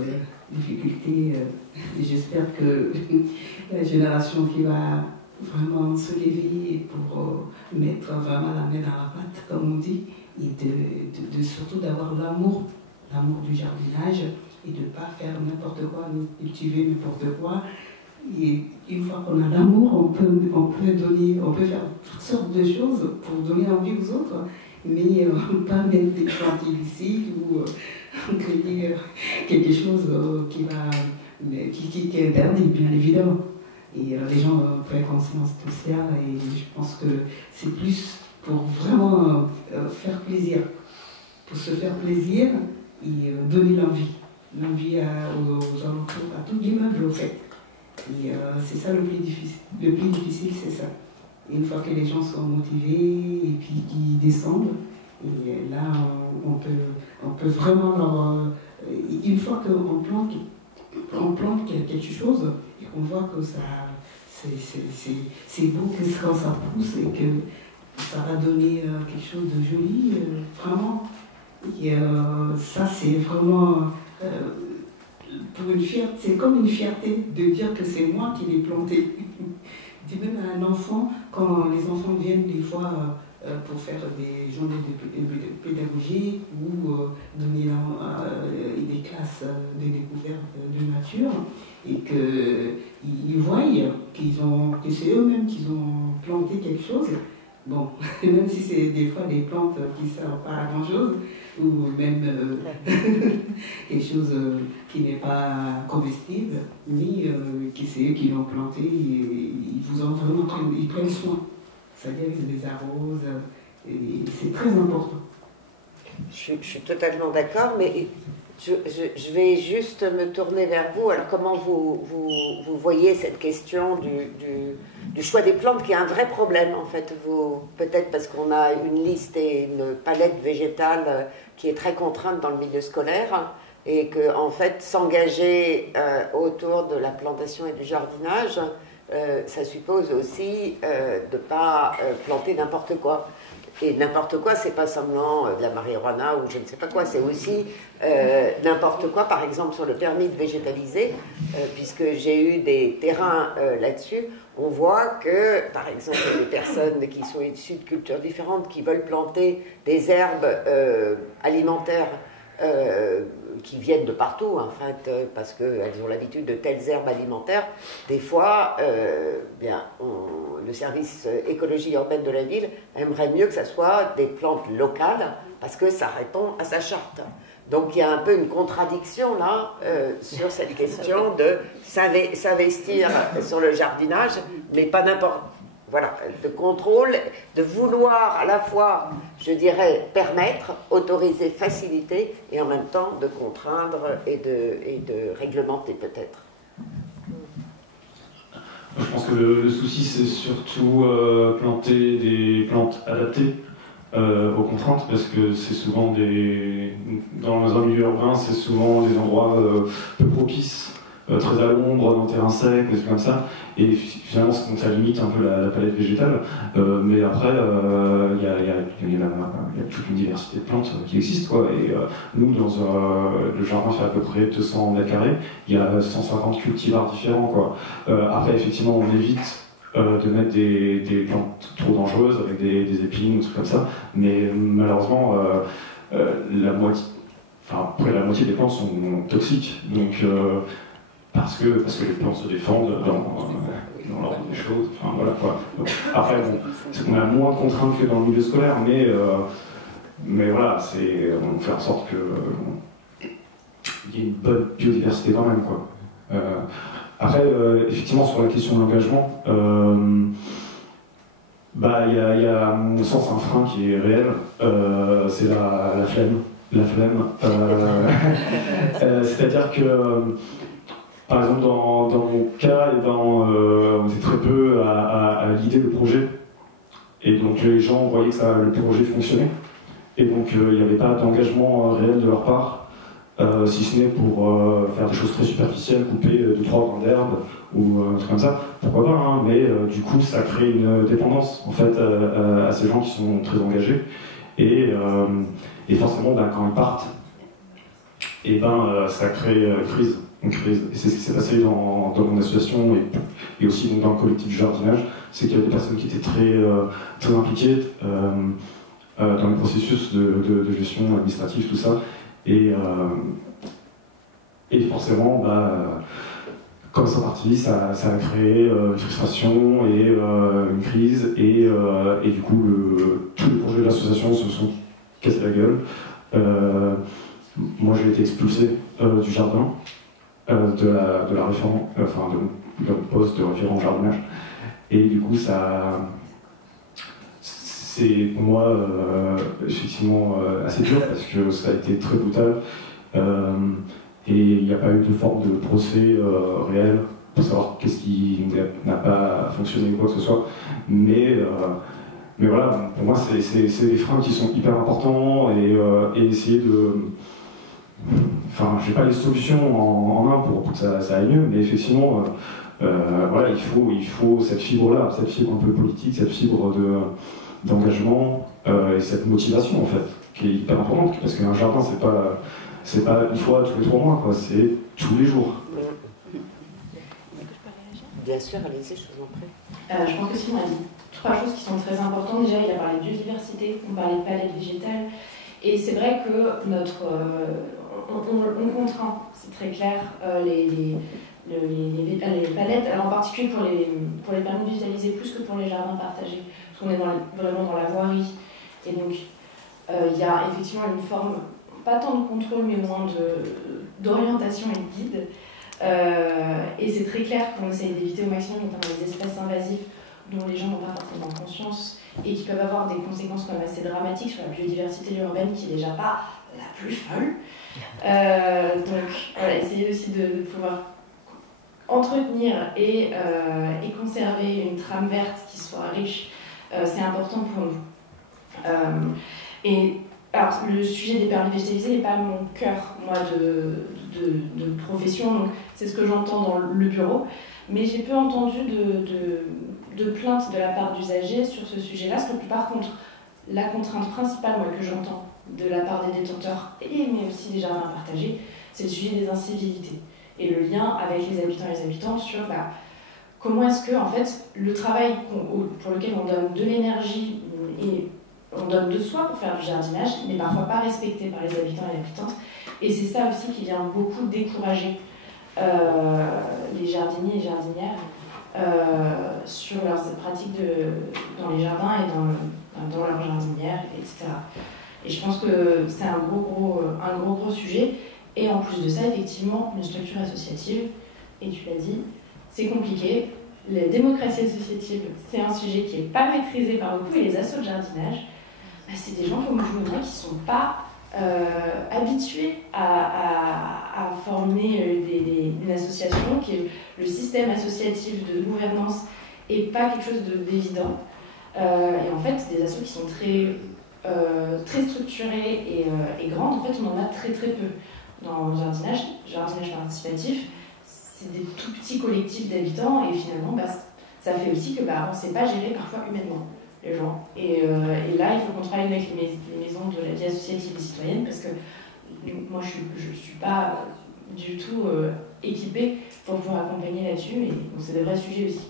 difficulté. Et j'espère que la génération qui va vraiment se lever pour mettre vraiment la main dans la pâte, comme on dit, et surtout d'avoir l'amour du jardinage et de ne pas faire n'importe quoi, ni cultiver n'importe quoi. Et une fois qu'on a l'amour, on peut faire toutes sortes de choses pour donner envie aux autres, mais pas mettre des plantes illicites ou créer quelque chose qui est interdit, bien évidemment. Et les gens prennent conscience de ça, et je pense que c'est plus pour vraiment faire plaisir, pour se faire plaisir et donner l'envie aux alentours, à tout l'immeuble au fait. Et c'est ça le plus difficile, c'est ça. Et une fois que les gens sont motivés et puis qu'ils descendent, et là on peut vraiment leur... une fois qu'on plante quelque chose, et qu'on voit que ça, c'est beau quand ça pousse et que ça va donner quelque chose de joli, vraiment. Et ça, c'est vraiment pour une fierté, c'est comme une fierté de dire que c'est moi qui l'ai planté. Je dis même à un enfant, quand les enfants viennent des fois pour faire des journées de pédagogie ou donner des classes de découverte de nature, et qu'ils voient que c'est eux-mêmes qui ont planté quelque chose. Bon, même si c'est des fois des plantes qui ne servent pas à grand-chose, ou même quelque chose qui n'est pas comestible, mais que c'est eux qui l'ont planté, et ils vous en vraiment ils prennent soin. C'est-à-dire qu'ils les arrosent, et c'est très important. Je suis totalement d'accord, mais je vais juste me tourner vers vous. Alors, comment vous voyez cette question du choix des plantes, qui est un vrai problème, en fait. Peut-être parce qu'on a une liste et une palette végétale qui est très contrainte dans le milieu scolaire, et que, en fait, s'engager autour de la plantation et du jardinage, ça suppose aussi de ne pas planter n'importe quoi. Et n'importe quoi, c'est pas seulement de la marijuana ou je ne sais pas quoi, c'est aussi n'importe quoi, par exemple sur le permis de végétaliser, puisque j'ai eu des terrains là-dessus, on voit que, par exemple, des personnes qui sont issues de cultures différentes, qui veulent planter des herbes alimentaires qui viennent de partout, en fait, parce qu'elles ont l'habitude de telles herbes alimentaires. Des fois, le service écologie urbaine de la ville aimerait mieux que ça soit des plantes locales, parce que ça répond à sa charte. Donc il y a un peu une contradiction là sur cette question de s'investir sur le jardinage, mais pas n'importe. Voilà, de contrôle, de vouloir à la fois, je dirais, permettre, autoriser, faciliter, et en même temps de contraindre et de réglementer peut-être. Je pense que le souci, c'est surtout planter des plantes adaptées aux contraintes, parce que c'est souvent dans un milieu urbain, c'est souvent des endroits peu propices, très à l'ombre, dans terrain sec, des trucs comme ça, et finalement ça limite un peu la palette végétale, mais après il y a toute une diversité de plantes qui existent, quoi. Et nous, le jardin fait à peu près 200 mètres carrés, il y a 150 cultivars différents, quoi. Après effectivement on évite de mettre des plantes trop dangereuses avec des épines ou des trucs comme ça, mais malheureusement la moitié des plantes sont toxiques, donc parce que les plantes se défendent dans l'ordre des choses, enfin voilà quoi. Donc, après bon, c'est qu'on a moins de contraintes que dans le milieu scolaire, mais voilà, on fait en sorte qu'il y ait une bonne biodiversité quand même, quoi. Après, effectivement, sur la question de l'engagement, il y a à mon sens un frein qui est réel, c'est la flemme. C'est-à-dire que, par exemple, dans mon cas, on était très peu à guider le projet, et donc les gens voyaient que le projet fonctionnait, et donc il n'y avait pas d'engagement réel de leur part. Si ce n'est pour faire des choses très superficielles, couper 2-3 brins d'herbe ou un truc comme ça, pourquoi pas, hein, mais du coup ça crée une dépendance en fait à ces gens qui sont très engagés, et forcément quand ils partent, ça crée une crise. Et c'est ce qui s'est passé dans mon association et aussi donc, dans le collectif du jardinage, c'est qu'il y avait des personnes qui étaient très impliquées dans le processus de gestion administrative, tout ça. Et forcément, quand ils sont partis, ça a créé une frustration et une crise, et du coup, tous les projets de l'association se sont cassés la gueule. Moi, j'ai été expulsé du jardin, de la référent, de mon poste de référent au jardinage, et du coup, c'est pour moi effectivement assez dur, parce que ça a été très brutal, et il n'y a pas eu de forme de procès réel pour savoir qu'est-ce qui n'a pas fonctionné ou quoi que ce soit, mais voilà, pour moi c'est des freins qui sont hyper importants, et essayer de... Enfin, j'ai pas les solutions en main pour que ça aille mieux, mais effectivement voilà, il faut cette fibre-là, cette fibre un peu politique, cette fibre d'engagement et cette motivation en fait, qui est hyper importante, parce qu'un jardin c'est pas une fois tous les 3 mois, quoi, c'est tous les jours. Bien sûr, allez-y, je vous en prie. Je pense que Simon a dit 3 choses qui sont très importantes. Déjà, il a parlé de biodiversité, on parlait de palette végétale, et c'est vrai que on contraint, c'est très clair, les palettes, alors en particulier pour les permis végétalisés plus que pour les jardins partagés, parce qu'on est vraiment dans la voirie, et donc il y a effectivement une forme, pas tant de contrôle, mais moins d'orientation et de guide, et c'est très clair qu'on essaye d'éviter au maximum, notamment les espèces invasives dont les gens n'ont pas forcément conscience et qui peuvent avoir des conséquences quand même assez dramatiques sur la biodiversité urbaine, qui n'est déjà pas la plus folle. Donc voilà, essayer aussi de pouvoir entretenir et conserver une trame verte qui soit riche, c'est important pour nous. Et alors, le sujet des permis végétalisés n'est pas mon cœur, moi, de profession, donc c'est ce que j'entends dans le bureau, mais j'ai peu entendu de plaintes de la part d'usagers sur ce sujet-là, parce que par contre, la contrainte principale, moi, que j'entends de la part des détenteurs, mais aussi des jardins partagés, c'est le sujet des incivilités. Et le lien avec les habitants et les habitantes sur comment est-ce que, en fait, le travail pour lequel on donne de l'énergie et on donne de soi pour faire du jardinage, n'est parfois pas respecté par les habitants et les habitantes. Et c'est ça aussi qui vient beaucoup décourager les jardiniers et jardinières sur leurs pratiques dans les jardins et dans leurs jardinières, etc. Et je pense que c'est un gros sujet. Et en plus de ça, effectivement, une structure associative, et tu l'as dit, c'est compliqué. La démocratie associative, c'est un sujet qui n'est pas maîtrisé par beaucoup, et les assos de jardinage, c'est des gens comme vous et moi qui ne sont pas habitués à former une association, le système associatif de gouvernance n'est pas quelque chose d'évident. Et en fait, des assos qui sont très structurées et grandes, en fait, on en a très peu. Dans le jardinage participatif, c'est des tout petits collectifs d'habitants, et finalement, ça fait aussi que on ne sait pas gérer parfois humainement les gens. Et là, il faut qu'on travaille avec les maisons de la vie associative et citoyenne, parce que moi, je ne suis pas du tout équipée pour pouvoir accompagner là-dessus, et donc c'est des vrais sujets aussi.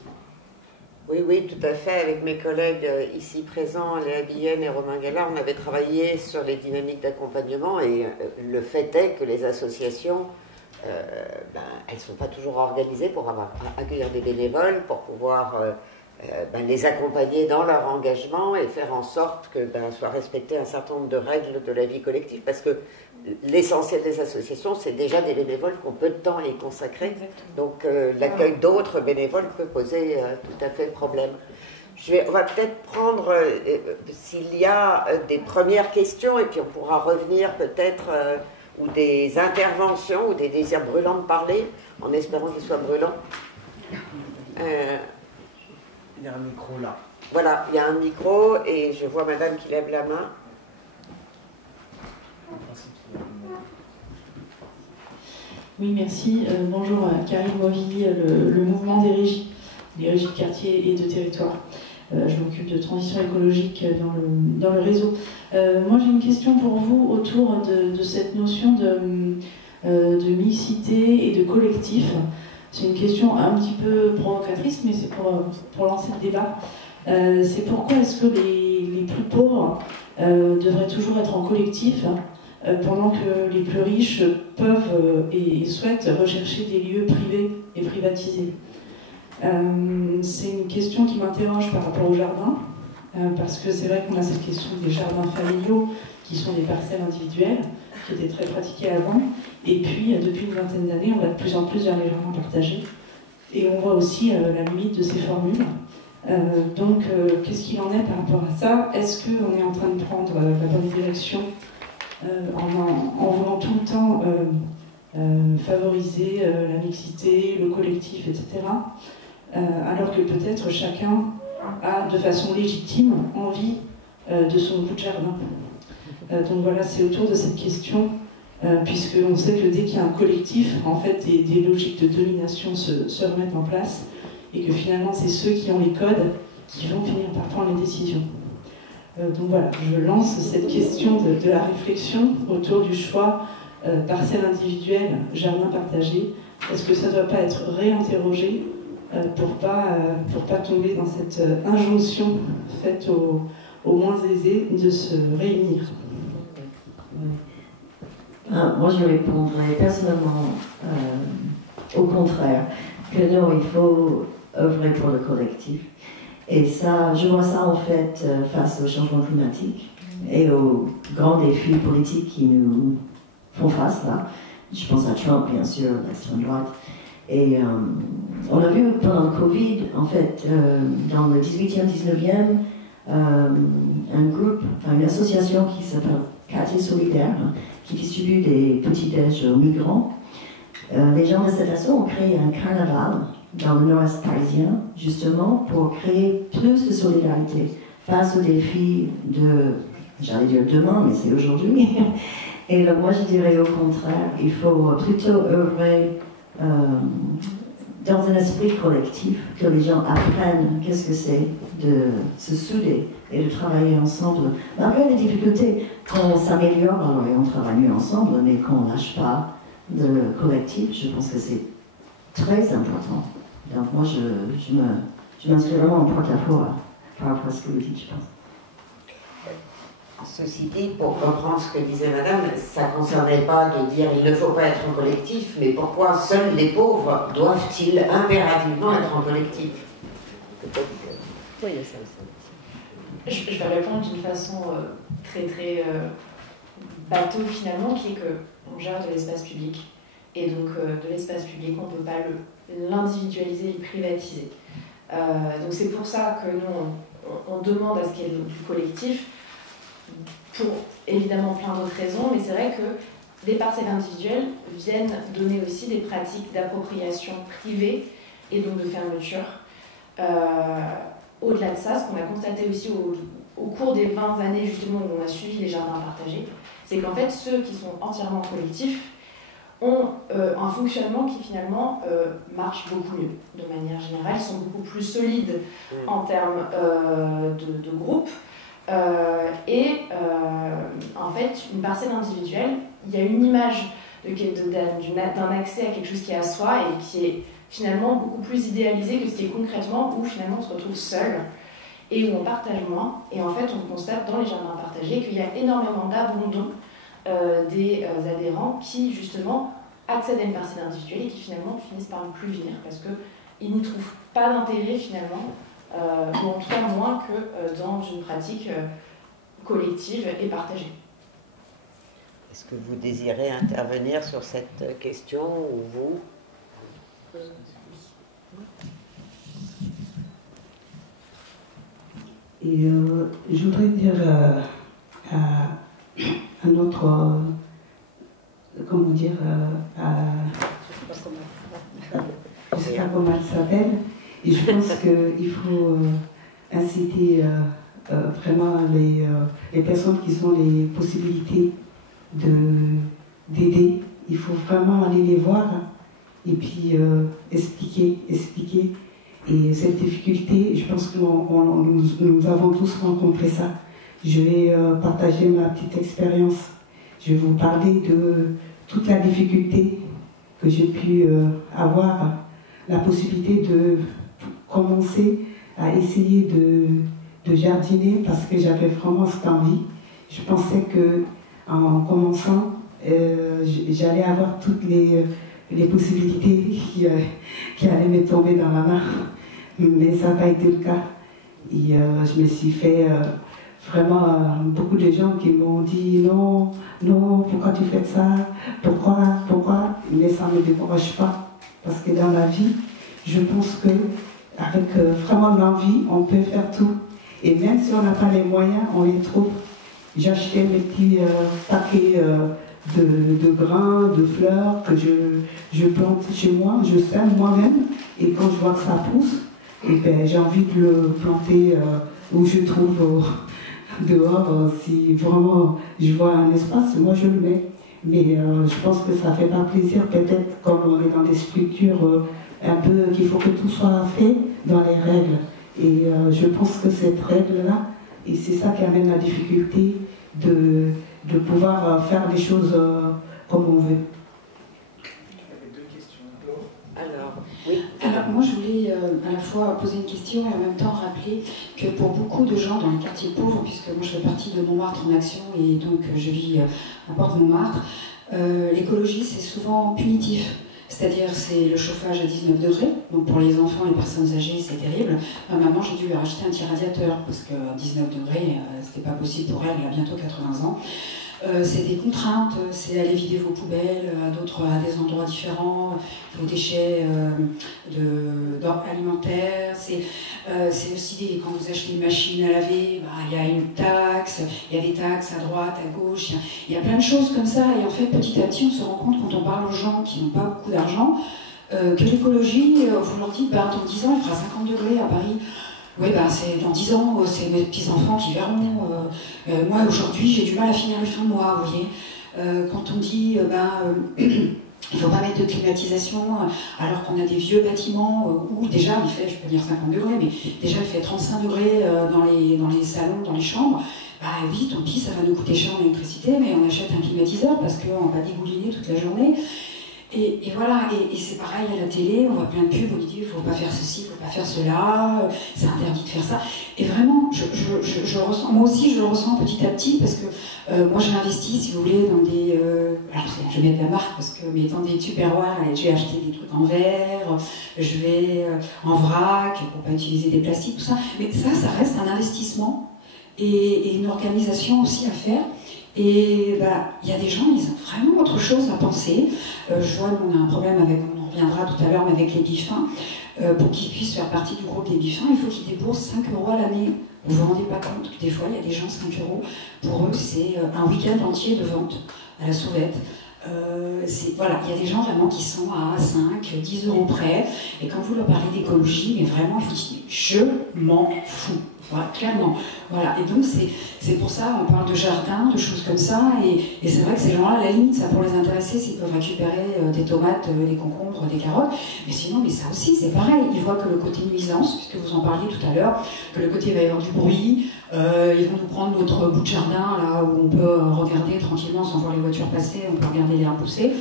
Oui, tout à fait. Avec mes collègues ici présents, Léa Guillen et Romain Gallard, on avait travaillé sur les dynamiques d'accompagnement, et le fait est que les associations, elles ne sont pas toujours organisées pour accueillir des bénévoles, pour pouvoir les accompagner dans leur engagement et faire en sorte que soient respectées un certain nombre de règles de la vie collective, parce que l'essentiel des associations, c'est déjà des bénévoles qui ont peu de temps à y consacrer. Exactement. Donc l'accueil d'autres bénévoles peut poser tout à fait problème. On va peut-être prendre, s'il y a des premières questions, et puis on pourra revenir peut-être, ou des interventions, ou des désirs brûlants de parler, en espérant qu'ils soient brûlants. Il y a un micro là. Voilà, il y a un micro, et je vois madame qui lève la main. Oui, merci. Bonjour, Karine Movilly, le mouvement des régies de quartier et de territoire. Je m'occupe de transition écologique dans le réseau. Moi, j'ai une question pour vous autour de cette notion de mixité et de collectif. C'est une question un petit peu provocatrice, mais c'est pour lancer le débat. C'est pourquoi est-ce que les plus pauvres devraient toujours être en collectif, pendant que les plus riches peuvent et souhaitent rechercher des lieux privés et privatisés. C'est une question qui m'interroge par rapport au jardin, parce que c'est vrai qu'on a cette question des jardins familiaux, qui sont des parcelles individuelles, qui étaient très pratiquées avant, et puis depuis une vingtaine d'années, on va de plus en plus vers les jardins partagés, et on voit aussi la limite de ces formules. Donc, qu'est-ce qu'il en est par rapport à ça? Est-ce qu'on est en train de prendre la bonne direction en voulant tout le temps favoriser la mixité, le collectif, etc. Alors que peut-être chacun a de façon légitime envie de son bout de jardin. Donc voilà, c'est autour de cette question, puisqu'on sait que dès qu'il y a un collectif, en fait, des logiques de domination se remettent en place, et que finalement, c'est ceux qui ont les codes qui vont finir par prendre les décisions. Donc voilà, je lance cette question de la réflexion autour du choix parcelle individuelle, jardin partagé. Est-ce que ça ne doit pas être réinterrogé pour pas tomber dans cette injonction faite aux moins aisés de se réunir? Moi, je répondrais personnellement au contraire, que non, il faut œuvrer pour le collectif. Et ça, je vois ça en fait face au changement climatique et aux grands défis politiques qui nous font face là. Je pense à Trump, bien sûr, l'extrême droite. Et on a vu pendant le Covid, en fait, dans le 18e, 19e, un groupe, une association qui s'appelle Quartier Solidaire, qui distribue des petits-déj aux migrants. Les gens de cette asso ont créé un carnaval dans le nord-est parisien, justement pour créer plus de solidarité face aux défis de, j'allais dire demain, mais c'est aujourd'hui. Et là, moi, je dirais au contraire, il faut plutôt œuvrer dans un esprit collectif, que les gens apprennent qu'est-ce que c'est de se souder et de travailler ensemble. Malgré les difficultés, qu'on s'améliore, alors et on travaille mieux ensemble, mais qu'on ne lâche pas de collectif, je pense que c'est très important. Donc moi, je m'inscris vraiment en porte-à-faux par rapport à ce que vous dites, je pense. Ceci dit, pour comprendre ce que disait Madame, ça ne concernait pas de dire il ne faut pas être en collectif, mais pourquoi seuls les pauvres doivent-ils impérativement être en collectif? Oui, il y a ça aussi. Je vais répondre d'une façon très bateau finalement, qui est qu'on gère de l'espace public. Et donc de l'espace public, on ne peut pas l'individualiser et le privatiser. Donc c'est pour ça que nous, on demande à ce qu'il y ait du collectif, pour évidemment plein d'autres raisons, mais c'est vrai que des parcelles individuelles viennent donner aussi des pratiques d'appropriation privée et donc de fermeture. Au-delà de ça, ce qu'on a constaté aussi au cours des 20 années justement où on a suivi les jardins partagés, c'est qu'en fait ceux qui sont entièrement collectifs ont un fonctionnement qui finalement marche beaucoup mieux. De manière générale, ils sont beaucoup plus solides en termes de groupe. En fait, une parcelle individuelle, il y a une image d'un accès à quelque chose qui est à soi et qui est finalement beaucoup plus idéalisé que ce qui est concrètement où finalement on se retrouve seul et où on partage moins. Et en fait, on constate dans les jardins partagés qu'il y a énormément d'abandon des adhérents qui justement accèdent à une parcelle individuelle et qui finalement finissent par ne plus venir parce qu'ils n'y trouvent pas d'intérêt finalement, ou en tout cas moins que dans une pratique collective et partagée. Est-ce que vous désirez intervenir sur cette question ou vous? Et je voudrais dire à notre, comment dire, je ne sais pas comment elle s'appelle, et je pense qu'il faut inciter vraiment les personnes qui ont les possibilités d'aider. Il faut vraiment aller les voir et puis expliquer. Et cette difficulté, je pense que nous avons tous rencontré ça. Je vais partager ma petite expérience. Je vais vous parler de toute la difficulté que j'ai pu avoir, la possibilité de commencer à essayer de jardiner parce que j'avais vraiment cette envie. Je pensais qu'en commençant, j'allais avoir toutes les possibilités qui allaient me tomber dans la main. Mais ça n'a pas été le cas. Et je me suis fait vraiment beaucoup de gens qui m'ont dit non, pourquoi tu fais ça, pourquoi, mais ça ne me décourage pas. Parce que dans la vie, je pense qu'avec vraiment l'envie, on peut faire tout. Et même si on n'a pas les moyens, on les trouve. J'achetais mes petits paquets de grains, de fleurs que je plante chez moi, je sème moi-même. Et quand je vois que ça pousse, et ben, j'ai envie de le planter où je trouve dehors. Si vraiment je vois un espace, moi je le mets. Mais je pense que ça ne fait pas plaisir, peut-être comme on est dans des structures un peu qu'il faut que tout soit fait dans les règles. Et je pense que cette règle-là, et c'est ça qui amène la difficulté de pouvoir faire les choses comme on veut. Alors moi je voulais à la fois poser une question et en même temps rappeler que pour beaucoup de gens dans les quartiers pauvres, puisque moi je fais partie de Montmartre en action et donc je vis à Porte Montmartre, l'écologie c'est souvent punitif. C'est-à-dire c'est le chauffage à 19 degrés, donc pour les enfants et les personnes âgées c'est terrible. Maman j'ai dû lui racheter un petit radiateur parce que 19 degrés c'était pas possible pour elle, elle a bientôt 80 ans. C'est des contraintes, c'est aller vider vos poubelles à des endroits différents, vos déchets alimentaires, c'est aussi quand vous achetez une machine à laver, il y a une taxe, il y a des taxes à droite, à gauche, il y a plein de choses comme ça, et en fait petit à petit on se rend compte quand on parle aux gens qui n'ont pas beaucoup d'argent, que l'écologie, vous leur dites, dans 10 ans il fera 50 degrés à Paris. Oui, c'est dans 10 ans, c'est mes petits-enfants qui verront. Moi, aujourd'hui, j'ai du mal à finir les fins de mois, vous voyez. Quand on dit, il ne faut pas mettre de climatisation, alors qu'on a des vieux bâtiments où déjà il fait, je peux dire 50 degrés, mais déjà il fait 35 degrés dans les salons, dans les chambres. Oui, tant pis, ça va nous coûter cher en électricité, mais on achète un climatiseur parce qu'on va dégouliner toute la journée. Et voilà, et c'est pareil à la télé, on voit plein de pubs où ils disent il ne faut pas faire ceci, il ne faut pas faire cela, c'est interdit de faire ça. Et vraiment, je ressens, moi aussi je le ressens petit à petit, parce que moi j'ai investi, si vous voulez, dans des... alors je vais mettre la marque, mais dans des Tupperware, je vais acheter des trucs en verre, je vais en vrac, pour ne pas utiliser des plastiques, tout ça. Mais ça reste un investissement et une organisation aussi à faire. Et il y a des gens, ils ont vraiment autre chose à penser. Je vois, on a un problème avec, on reviendra tout à l'heure, mais avec les bifins. Pour qu'ils puissent faire partie du groupe des bifins, il faut qu'ils déboursent 5 € à l'année. Vous vous rendez pas compte que des fois, il y a des gens, 5 €, pour eux, c'est un week-end entier de vente à la sauvette. Voilà, il y a des gens vraiment qui sont à 5, 10 € près. Et quand vous leur parlez d'écologie, mais vraiment, il faut dire, je m'en fous. Voilà, clairement. Voilà. Et donc, c'est pour ça, on parle de jardin, de choses comme ça. Et c'est vrai que ces gens-là, à la limite, ça pour les intéresser, s'ils peuvent récupérer des tomates, des concombres, des carottes. Mais sinon, mais ça aussi, c'est pareil. Ils voient que le côté nuisance, puisque vous en parliez tout à l'heure, que le côté il va y avoir du bruit. Ils vont nous prendre notre bout de jardin, là où on peut regarder tranquillement sans voir les voitures passer, on peut regarder l'herbe pousser.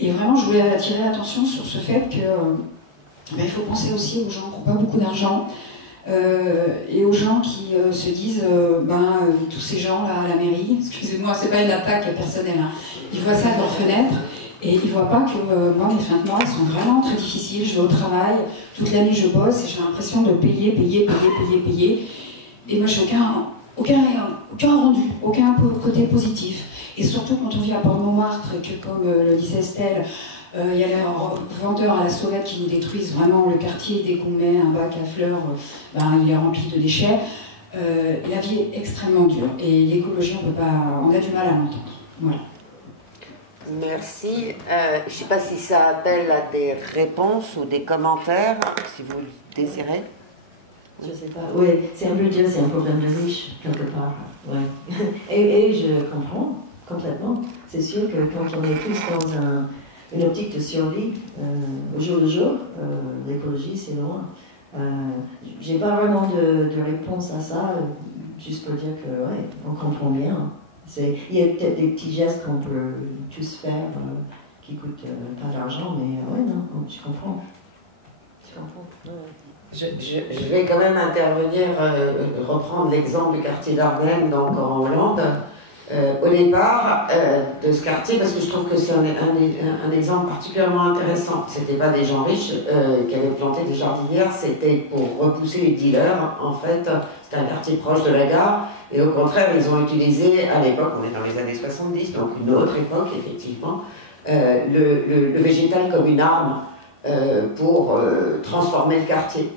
Et vraiment, je voulais attirer l'attention sur ce fait que il faut penser aussi aux gens qui n'ont pas beaucoup d'argent. Et aux gens qui se disent tous ces gens là à la mairie, excusez-moi, c'est pas une attaque personnelle, hein. Ils voient ça de leur fenêtre et ils voient pas que moi mes fins de mois sont vraiment très difficiles. Je vais au travail, toute l'année je bosse et j'ai l'impression de payer. Et moi j'ai aucun rendu, aucun côté positif. Et surtout quand on vit à Port-Montmartre, que comme le disait Estelle, il y a les vendeurs à la sauvette qui nous détruisent vraiment le quartier. Dès qu'on met un bac à fleurs, il est rempli de déchets. La vie est extrêmement dure et l'écologie, on a du mal à l'entendre. Voilà. Merci. Je ne sais pas si ça appelle à des réponses ou des commentaires, si vous le désirez. Je ne sais pas. Oui, c'est un peu dire, c'est un problème de riche, quelque part. Ouais. Et je comprends complètement. C'est sûr que quand on est tous dans une optique de survie, au jour le jour, l'écologie, c'est loin. J'ai pas vraiment de réponse à ça, juste pour dire que, ouais, on comprend bien. Il y a peut-être des petits gestes qu'on peut tous faire qui coûtent pas d'argent, mais ouais, non, je comprends. Je vais quand même intervenir, reprendre l'exemple du quartier d'Ardennes, donc en Hollande. Au départ de ce quartier, parce que je trouve que c'est un exemple particulièrement intéressant. C'était pas des gens riches qui avaient planté des jardinières, c'était pour repousser les dealers. En fait, c'était un quartier proche de la gare, et au contraire, ils ont utilisé, à l'époque, on est dans les années 70, donc une autre époque, effectivement, le végétal comme une arme pour transformer le quartier.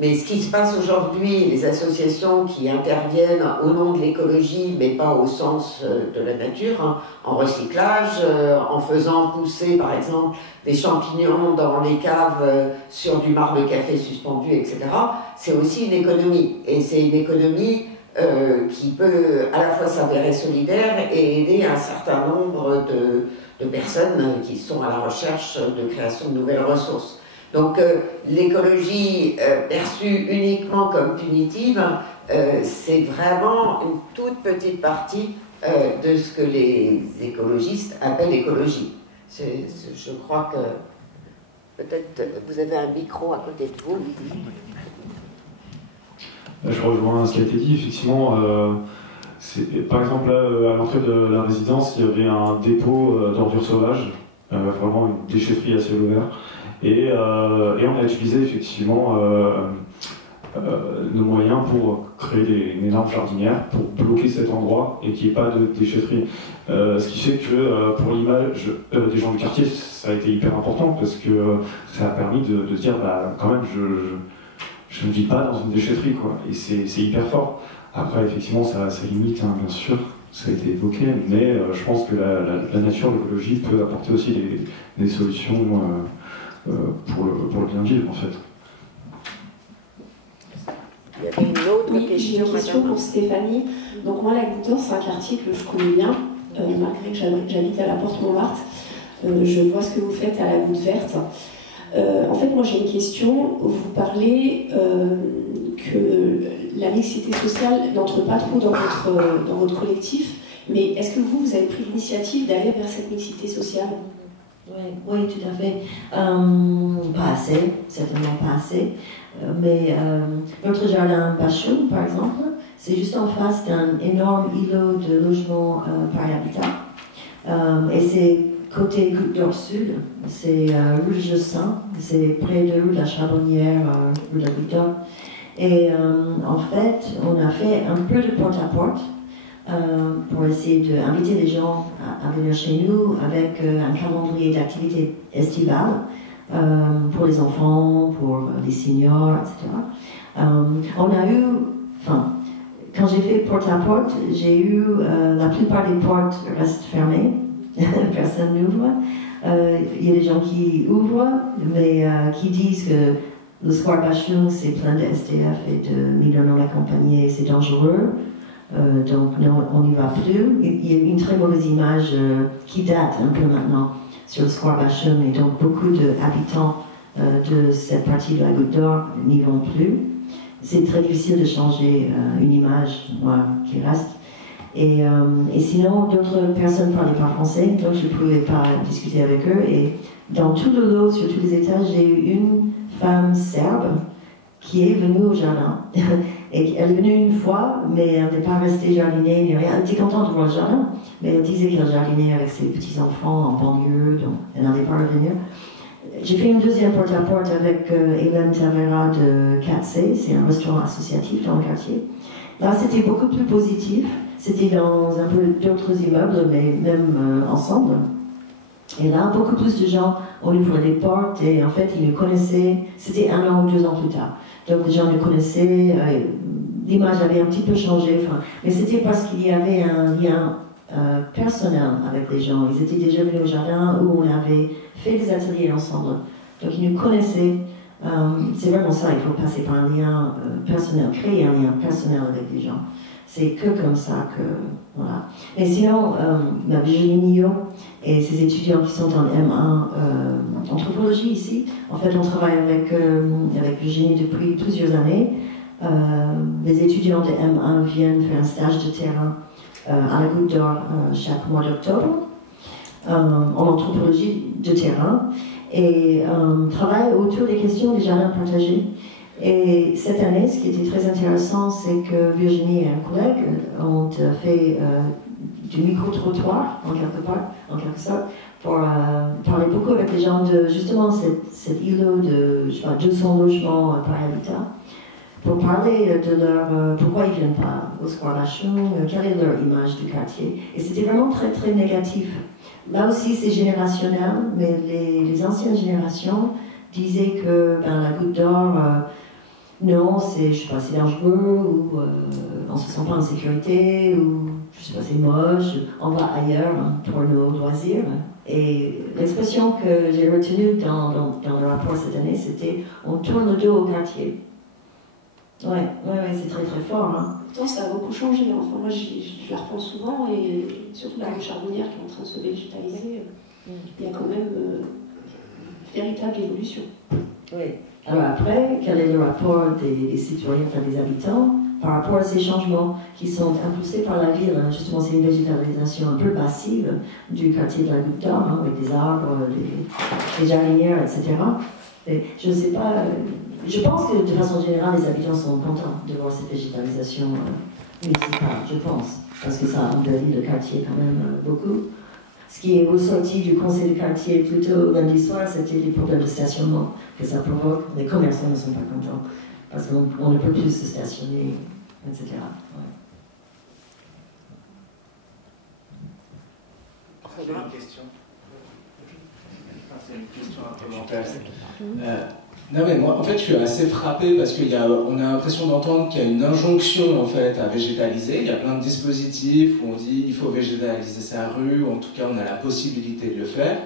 Mais ce qui se passe aujourd'hui, les associations qui interviennent au nom de l'écologie, mais pas au sens de la nature, hein, en recyclage, en faisant pousser par exemple des champignons dans les caves sur du marc de café suspendu, etc., c'est aussi une économie. Et c'est une économie qui peut à la fois s'avérer solidaire et aider un certain nombre de personnes qui sont à la recherche de création de nouvelles ressources. Donc l'écologie perçue uniquement comme punitive, c'est vraiment une toute petite partie de ce que les écologistes appellent l'écologie. Je crois que peut-être vous avez un micro à côté de vous. Je rejoins ce qui a été dit, effectivement. Par exemple, là, à l'entrée de la résidence, il y avait un dépôt d'ordures sauvages, vraiment une déchetterie à ciel ouvert. Et on a utilisé effectivement nos moyens pour créer une énorme jardinière, pour bloquer cet endroit et qu'il n'y ait pas de déchetterie. Ce qui fait que pour l'image des gens du quartier, ça a été hyper important parce que ça a permis de dire quand même je ne vis pas dans une déchetterie, quoi. Et c'est hyper fort. Après effectivement ça limite, hein, bien sûr, ça a été évoqué, mais je pense que la nature, l'écologie peut apporter aussi des solutions pour le bien vivre, en fait. Il y avait une autre question. J'ai une question pour Stéphanie. Donc moi, la Goutte, c'est un quartier que je connais bien, malgré que j'habite à la Porte Montmartre. Je vois ce que vous faites à la Goutte Verte. En fait, moi, j'ai une question. Vous parlez que la mixité sociale n'entre pas trop dans votre collectif, mais est-ce que vous avez pris l'initiative d'aller vers cette mixité sociale ? Oui, tout à fait. Pas assez, certainement pas assez. Mais notre jardin Bachou, par exemple, c'est juste en face d'un énorme îlot de logements par habitat. Et c'est côté Goutte d'Or Sud, c'est rue de Jussin, c'est près de rue de la Charbonnière, rue de la Goutte d'Or. Et en fait, on a fait un peu de porte-à-porte pour essayer d'inviter les gens à venir chez nous avec un calendrier d'activités estivales pour les enfants, pour les seniors, etc. On a eu, enfin, quand j'ai fait porte-à-porte, j'ai eu la plupart des portes restent fermées, personne n'ouvre. Il y a des gens qui ouvrent, mais qui disent que le square Bachung, c'est plein de SDF et de mineurs non accompagnés, c'est dangereux. Donc non, on n'y va plus. Il y a une très mauvaise image qui date un peu maintenant sur le square Bachung, et donc beaucoup d'habitants de cette partie de la Goutte d'Or n'y vont plus. C'est très difficile de changer une image qui reste. Et sinon, d'autres personnes ne parlaient pas français, donc je ne pouvais pas discuter avec eux. Et dans tout le lot, sur tous les étages, j'ai eu une femme serbe qui est venue au jardin. Et elle est venue une fois, mais elle n'est pas restée jardiner ni rien. Elle était contente de voir le jardin, mais elle disait qu'elle jardinait avec ses petits-enfants en banlieue, donc elle n'allait pas revenir. J'ai fait une deuxième porte-à-porte avec Hélène Tavera de 4C, c'est un restaurant associatif dans le quartier. Là, c'était beaucoup plus positif. C'était dans un peu d'autres immeubles, mais même ensemble. Et là, beaucoup plus de gens ont ouvert les portes et en fait, ils nous connaissaient. C'était 1 an ou 2 ans plus tard. Donc les gens nous connaissaient, l'image avait un petit peu changé, mais c'était parce qu'il y avait un lien personnel avec les gens. Ils étaient déjà venus au jardin où on avait fait des ateliers ensemble. Donc ils nous connaissaient. C'est vraiment ça, il faut passer par un lien personnel, créer un lien personnel avec les gens. C'est que comme ça que, voilà. Et sinon, Virginie Millot et ses étudiants qui sont en M1 anthropologie ici, en fait on travaille avec Virginie depuis plusieurs années. Les étudiants de M1 viennent faire un stage de terrain à la Goutte d'Or chaque mois d'octobre en anthropologie de terrain et travaillent autour des questions des jardins partagés. Et cette année, ce qui était très intéressant, c'est que Virginie et un collègue ont fait du micro-trottoir, en quelque sorte, pour parler beaucoup avec les gens de justement cet îlot de 200 logements par habitat, pour parler de leur pourquoi ils ne viennent pas au Square Bachung, quelle est leur image du quartier. Et c'était vraiment très très négatif. Là aussi, c'est générationnel, mais les anciennes générations disaient que la Goutte d'Or, non, c'est dangereux, ou on ne se sent pas en sécurité, ou je sais pas, c'est moche, on va ailleurs pour nos loisirs. Et l'expression que j'ai retenue dans le rapport cette année, c'était on tourne le dos au quartier. Ouais, c'est très très fort. Pourtant, ça a beaucoup changé. Enfin, moi, je la reprends souvent, et surtout la rue Charbonnière qui est en train de se végétaliser, il y a quand même une véritable évolution. Oui. Alors après, quel est le rapport des citoyens, des habitants, par rapport à ces changements qui sont impulsés par la ville? Justement, c'est une végétalisation un peu passive du quartier de la Goutte d'Or, avec des arbres, des jardinières, etc. Et je ne sais pas, je pense que de façon générale, les habitants sont contents de voir cette végétalisation municipale, je pense, parce que ça embellit le quartier quand même beaucoup. Ce qui est ressorti du conseil du quartier plutôt lundi soir, c'était les problèmes de stationnement que ça provoque. Les commerçants ne sont pas contents parce qu'on ne peut plus se stationner, etc. C'est une question. C'est une question à commentaire. Non mais moi, en fait, je suis assez frappé parce qu'on a l'impression d'entendre qu'il y a une injonction en fait à végétaliser. Il y a plein de dispositifs où on dit il faut végétaliser sa rue, ou en tout cas on a la possibilité de le faire.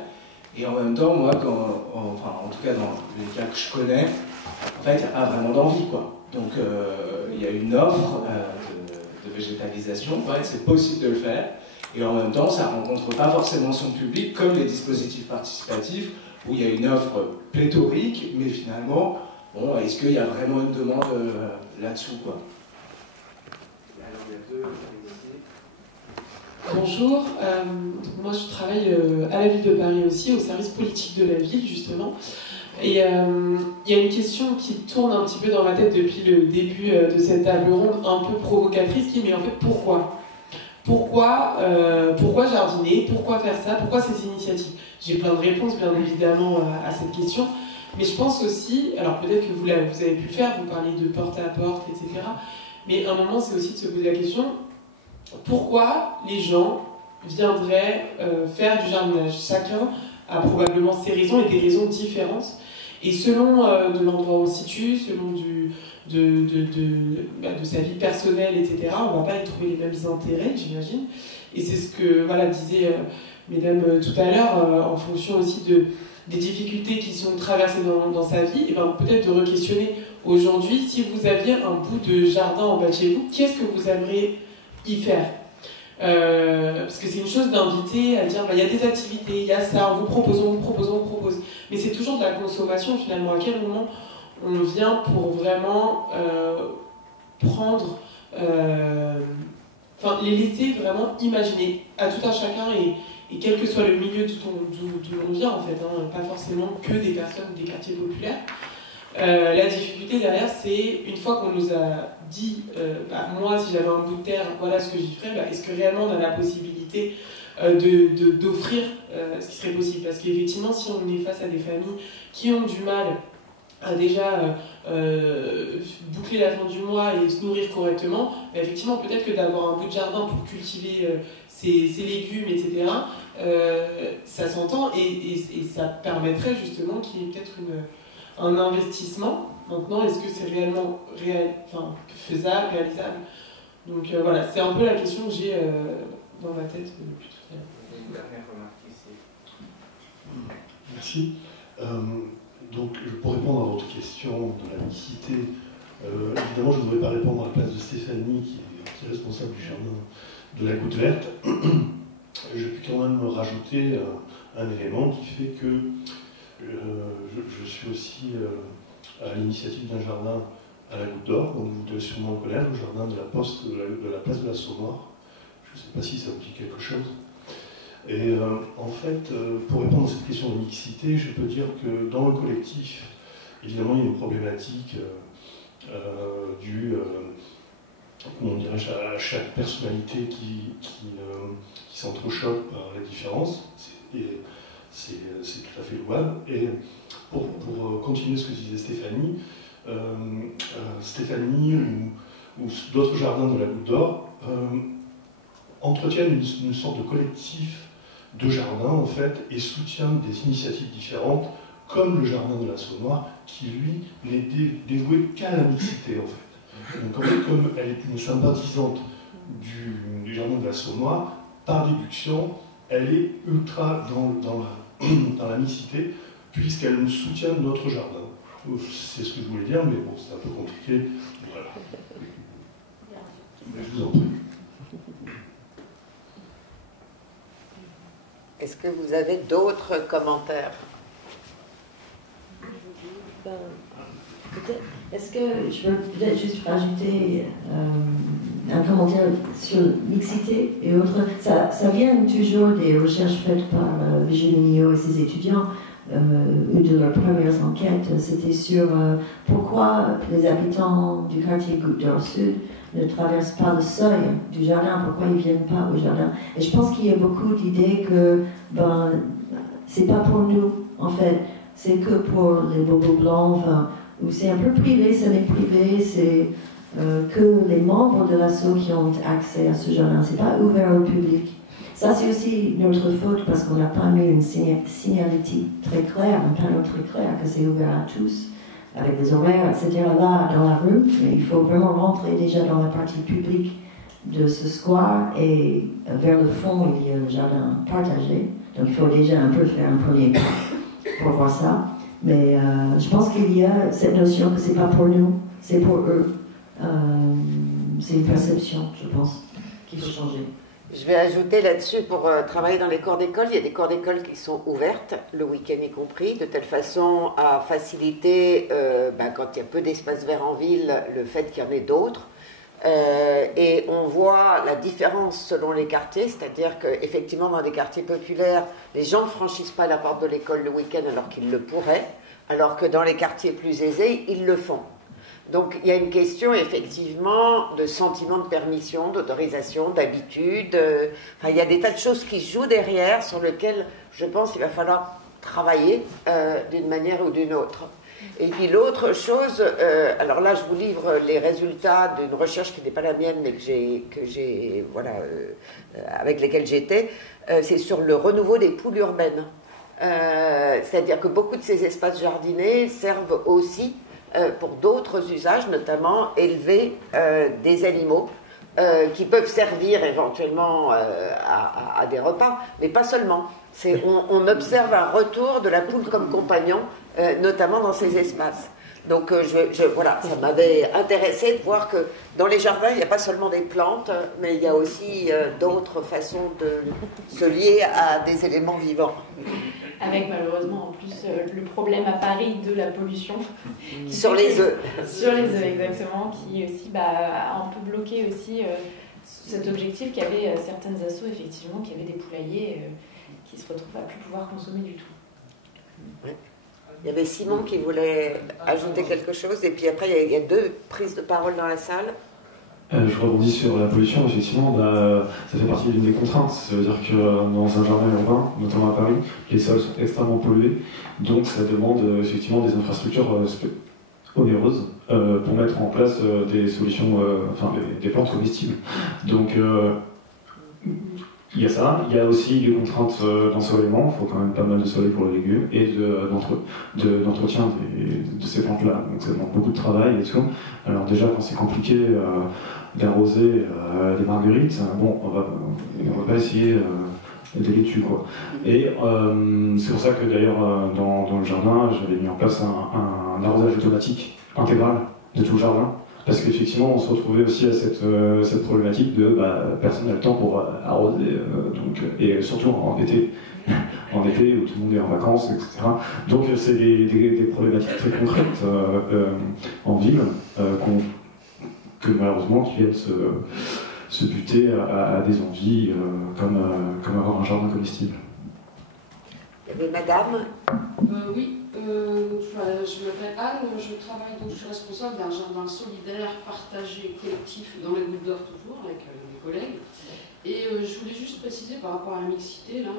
Et en même temps, moi, en tout cas dans les cas que je connais, en fait, il n'y a pas vraiment d'envie, quoi. Donc il y a une offre de végétalisation. En fait, c'est possible de le faire. Et en même temps, ça ne rencontre pas forcément son public comme les dispositifs participatifs, où il y a une offre pléthorique, mais finalement, bon, est-ce qu'il y a vraiment une demande là-dessous, quoi? Alors, il y a deux Bonjour, moi je travaille à la ville de Paris aussi, au service politique de la ville justement. Et il y a une question qui tourne un petit peu dans ma tête depuis le début de cette table ronde, un peu provocatrice, qui est mais en fait pourquoi jardiner? Pourquoi faire ça? Pourquoi ces initiatives? J'ai plein de réponses bien évidemment à cette question, mais je pense aussi, alors peut-être que vous avez pu le faire, vous parlez de porte à porte, etc. Mais à un moment c'est aussi de se poser la question, pourquoi les gens viendraient faire du jardinage? Chacun a probablement ses raisons et des raisons différentes. Et selon de l'endroit où on se situe, selon de sa vie personnelle, etc., on ne va pas y trouver les mêmes intérêts, j'imagine. Et c'est ce que disaient mesdames tout à l'heure, en fonction aussi des difficultés qui sont traversées dans sa vie, et ben, peut-être de re-questionner aujourd'hui, si vous aviez un bout de jardin en bas de chez vous, qu'est-ce que vous aimeriez y faire? Parce que c'est une chose d'inviter à dire il y a des activités, il y a ça, on vous propose. Mais c'est toujours de la consommation finalement. À quel moment on vient pour vraiment prendre, les laisser vraiment imaginer à tout un chacun et quel que soit le milieu d'où l'on vient en fait, hein, pas forcément que des personnes des quartiers populaires. La difficulté derrière, c'est une fois qu'on nous a dit, moi si j'avais un bout de terre, voilà ce que j'y ferais, est-ce que réellement on a la possibilité d'offrir ce qui serait possible? Parce qu'effectivement, si on est face à des familles qui ont du mal à déjà boucler la fin du mois et se nourrir correctement, effectivement, peut-être que d'avoir un bout de jardin pour cultiver ses légumes, etc., ça s'entend et ça permettrait justement qu'il y ait peut-être un investissement. Maintenant, est-ce que c'est réellement faisable, réalisable? Donc voilà, c'est un peu la question que j'ai dans ma tête depuis tout à l'heure. Une dernière remarque ici. Merci. Donc, pour répondre à votre question de la mixité, évidemment, je ne voudrais pas répondre à la place de Stéphanie, qui est responsable du jardin de la Goutte Verte. Je peux quand même rajouter un élément qui fait que je suis aussi à l'initiative d'un jardin à la Goutte d'Or, donc vous devez sûrement le connaître, le jardin de la Poste de la place de la Saumore. Je ne sais pas si ça vous dit quelque chose. Et en fait, pour répondre à cette question de mixité, je peux dire que dans le collectif, évidemment, il y a une problématique due à chaque personnalité qui s'entrechoque par la différence. C'est tout à fait louable. Et pour continuer ce que disait Stéphanie, ou d'autres jardins de la Goutte d'Or entretiennent une sorte de collectif de jardins en fait et soutiennent des initiatives différentes comme le jardin de la Saumore qui lui n'est dévoué qu'à la mixité en fait. Donc en fait comme elle est une sympathisante du jardin de la Saumore, par déduction elle est ultra dans la mixité puisqu'elle soutient notre jardin. C'est ce que je voulais dire mais bon c'est un peu compliqué. Voilà. Mais je vous en prie. Est-ce que vous avez d'autres commentaires? Est-ce que je peux peut-être juste rajouter un commentaire sur mixité et autres? Ça vient toujours des recherches faites par Virginie Mignot et ses étudiants. Une de leurs premières enquêtes, c'était sur pourquoi les habitants du quartier Goutte d'Or Sud ne traversent pas le seuil du jardin, pourquoi ils ne viennent pas au jardin. Et je pense qu'il y a beaucoup d'idées que c'est pas pour nous, en fait, c'est que pour les bobos blancs, où c'est un peu privé, semi-privé, c'est que les membres de l'asso qui ont accès à ce jardin, c'est pas ouvert au public. Ça, c'est aussi notre faute parce qu'on n'a pas mis une signalétique très claire, un panneau très clair que c'est ouvert à tous, avec des horaires, etc. là dans la rue. Mais il faut vraiment rentrer déjà dans la partie publique de ce square et vers le fond, il y a le jardin partagé. Donc il faut déjà un peu faire un premier pas pour voir ça. Mais je pense qu'il y a cette notion que c'est pas pour nous, c'est pour eux. C'est une perception, je pense, qu'il faut changer. Je vais ajouter là-dessus, pour travailler dans les corps d'école, il y a des corps d'école qui sont ouvertes, le week-end y compris, de telle façon à faciliter, quand il y a peu d'espace vert en ville, le fait qu'il y en ait d'autres. Et on voit la différence selon les quartiers, c'est-à-dire qu'effectivement, dans des quartiers populaires, les gens ne franchissent pas la porte de l'école le week-end alors qu'ils le pourraient, alors que dans les quartiers plus aisés, ils le font. Donc il y a une question effectivement de sentiment de permission, d'autorisation, d'habitude. Enfin, il y a des tas de choses qui se jouent derrière sur lesquelles je pense qu'il va falloir travailler d'une manière ou d'une autre. Et puis l'autre chose, alors là je vous livre les résultats d'une recherche qui n'est pas la mienne mais avec lesquelles j'étais, c'est sur le renouveau des poules urbaines. C'est-à-dire que beaucoup de ces espaces jardinés servent aussi pour d'autres usages, notamment élever des animaux qui peuvent servir éventuellement à des repas, mais pas seulement. On observe un retour de la poule comme compagnon, notamment dans ces espaces. Donc voilà, ça m'avait intéressé de voir que dans les jardins, il n'y a pas seulement des plantes, mais il y a aussi d'autres façons de se lier à des éléments vivants. Avec malheureusement en plus le problème à Paris de la pollution. Sur les œufs. Sur les œufs, exactement, qui aussi a un peu bloqué aussi cet objectif qu'avaient certaines assos, effectivement, qui avaient des poulaillers qui se retrouvent à plus pouvoir consommer du tout. Ouais. Il y avait Simon qui voulait ajouter quelque chose, et puis après il y a 2 prises de parole dans la salle. Je rebondis sur la pollution, effectivement, ça fait partie d'une des contraintes. Ça veut dire que dans un jardin urbain, notamment à Paris, les sols sont extrêmement pollués, donc ça demande effectivement des infrastructures onéreuses pour mettre en place des solutions, des plantes comestibles. Donc il y a ça, il y a aussi les contraintes d'ensoleillement, il faut quand même pas mal de soleil pour les légumes, et d'entretien de ces plantes-là. Donc ça demande beaucoup de travail et tout. Alors déjà, quand c'est compliqué d'arroser des marguerites, bon, on va pas essayer des laitues, quoi. Et c'est pour ça que d'ailleurs, dans le jardin, j'avais mis en place un arrosage automatique intégral de tout le jardin. Parce qu'effectivement, on se retrouvait aussi à cette problématique de personne n'a le temps pour arroser, et surtout en été où tout le monde est en vacances, etc. Donc c'est des problématiques très concrètes en ville que malheureusement qui viennent se buter à des envies comme avoir un jardin comestible. Il y avait madame. Oui, je m'appelle Anne, je suis responsable d'un jardin solidaire, partagé, collectif, dans les Gouttes d'Or toujours, avec mes collègues. Et je voulais juste préciser par rapport à la mixité, là,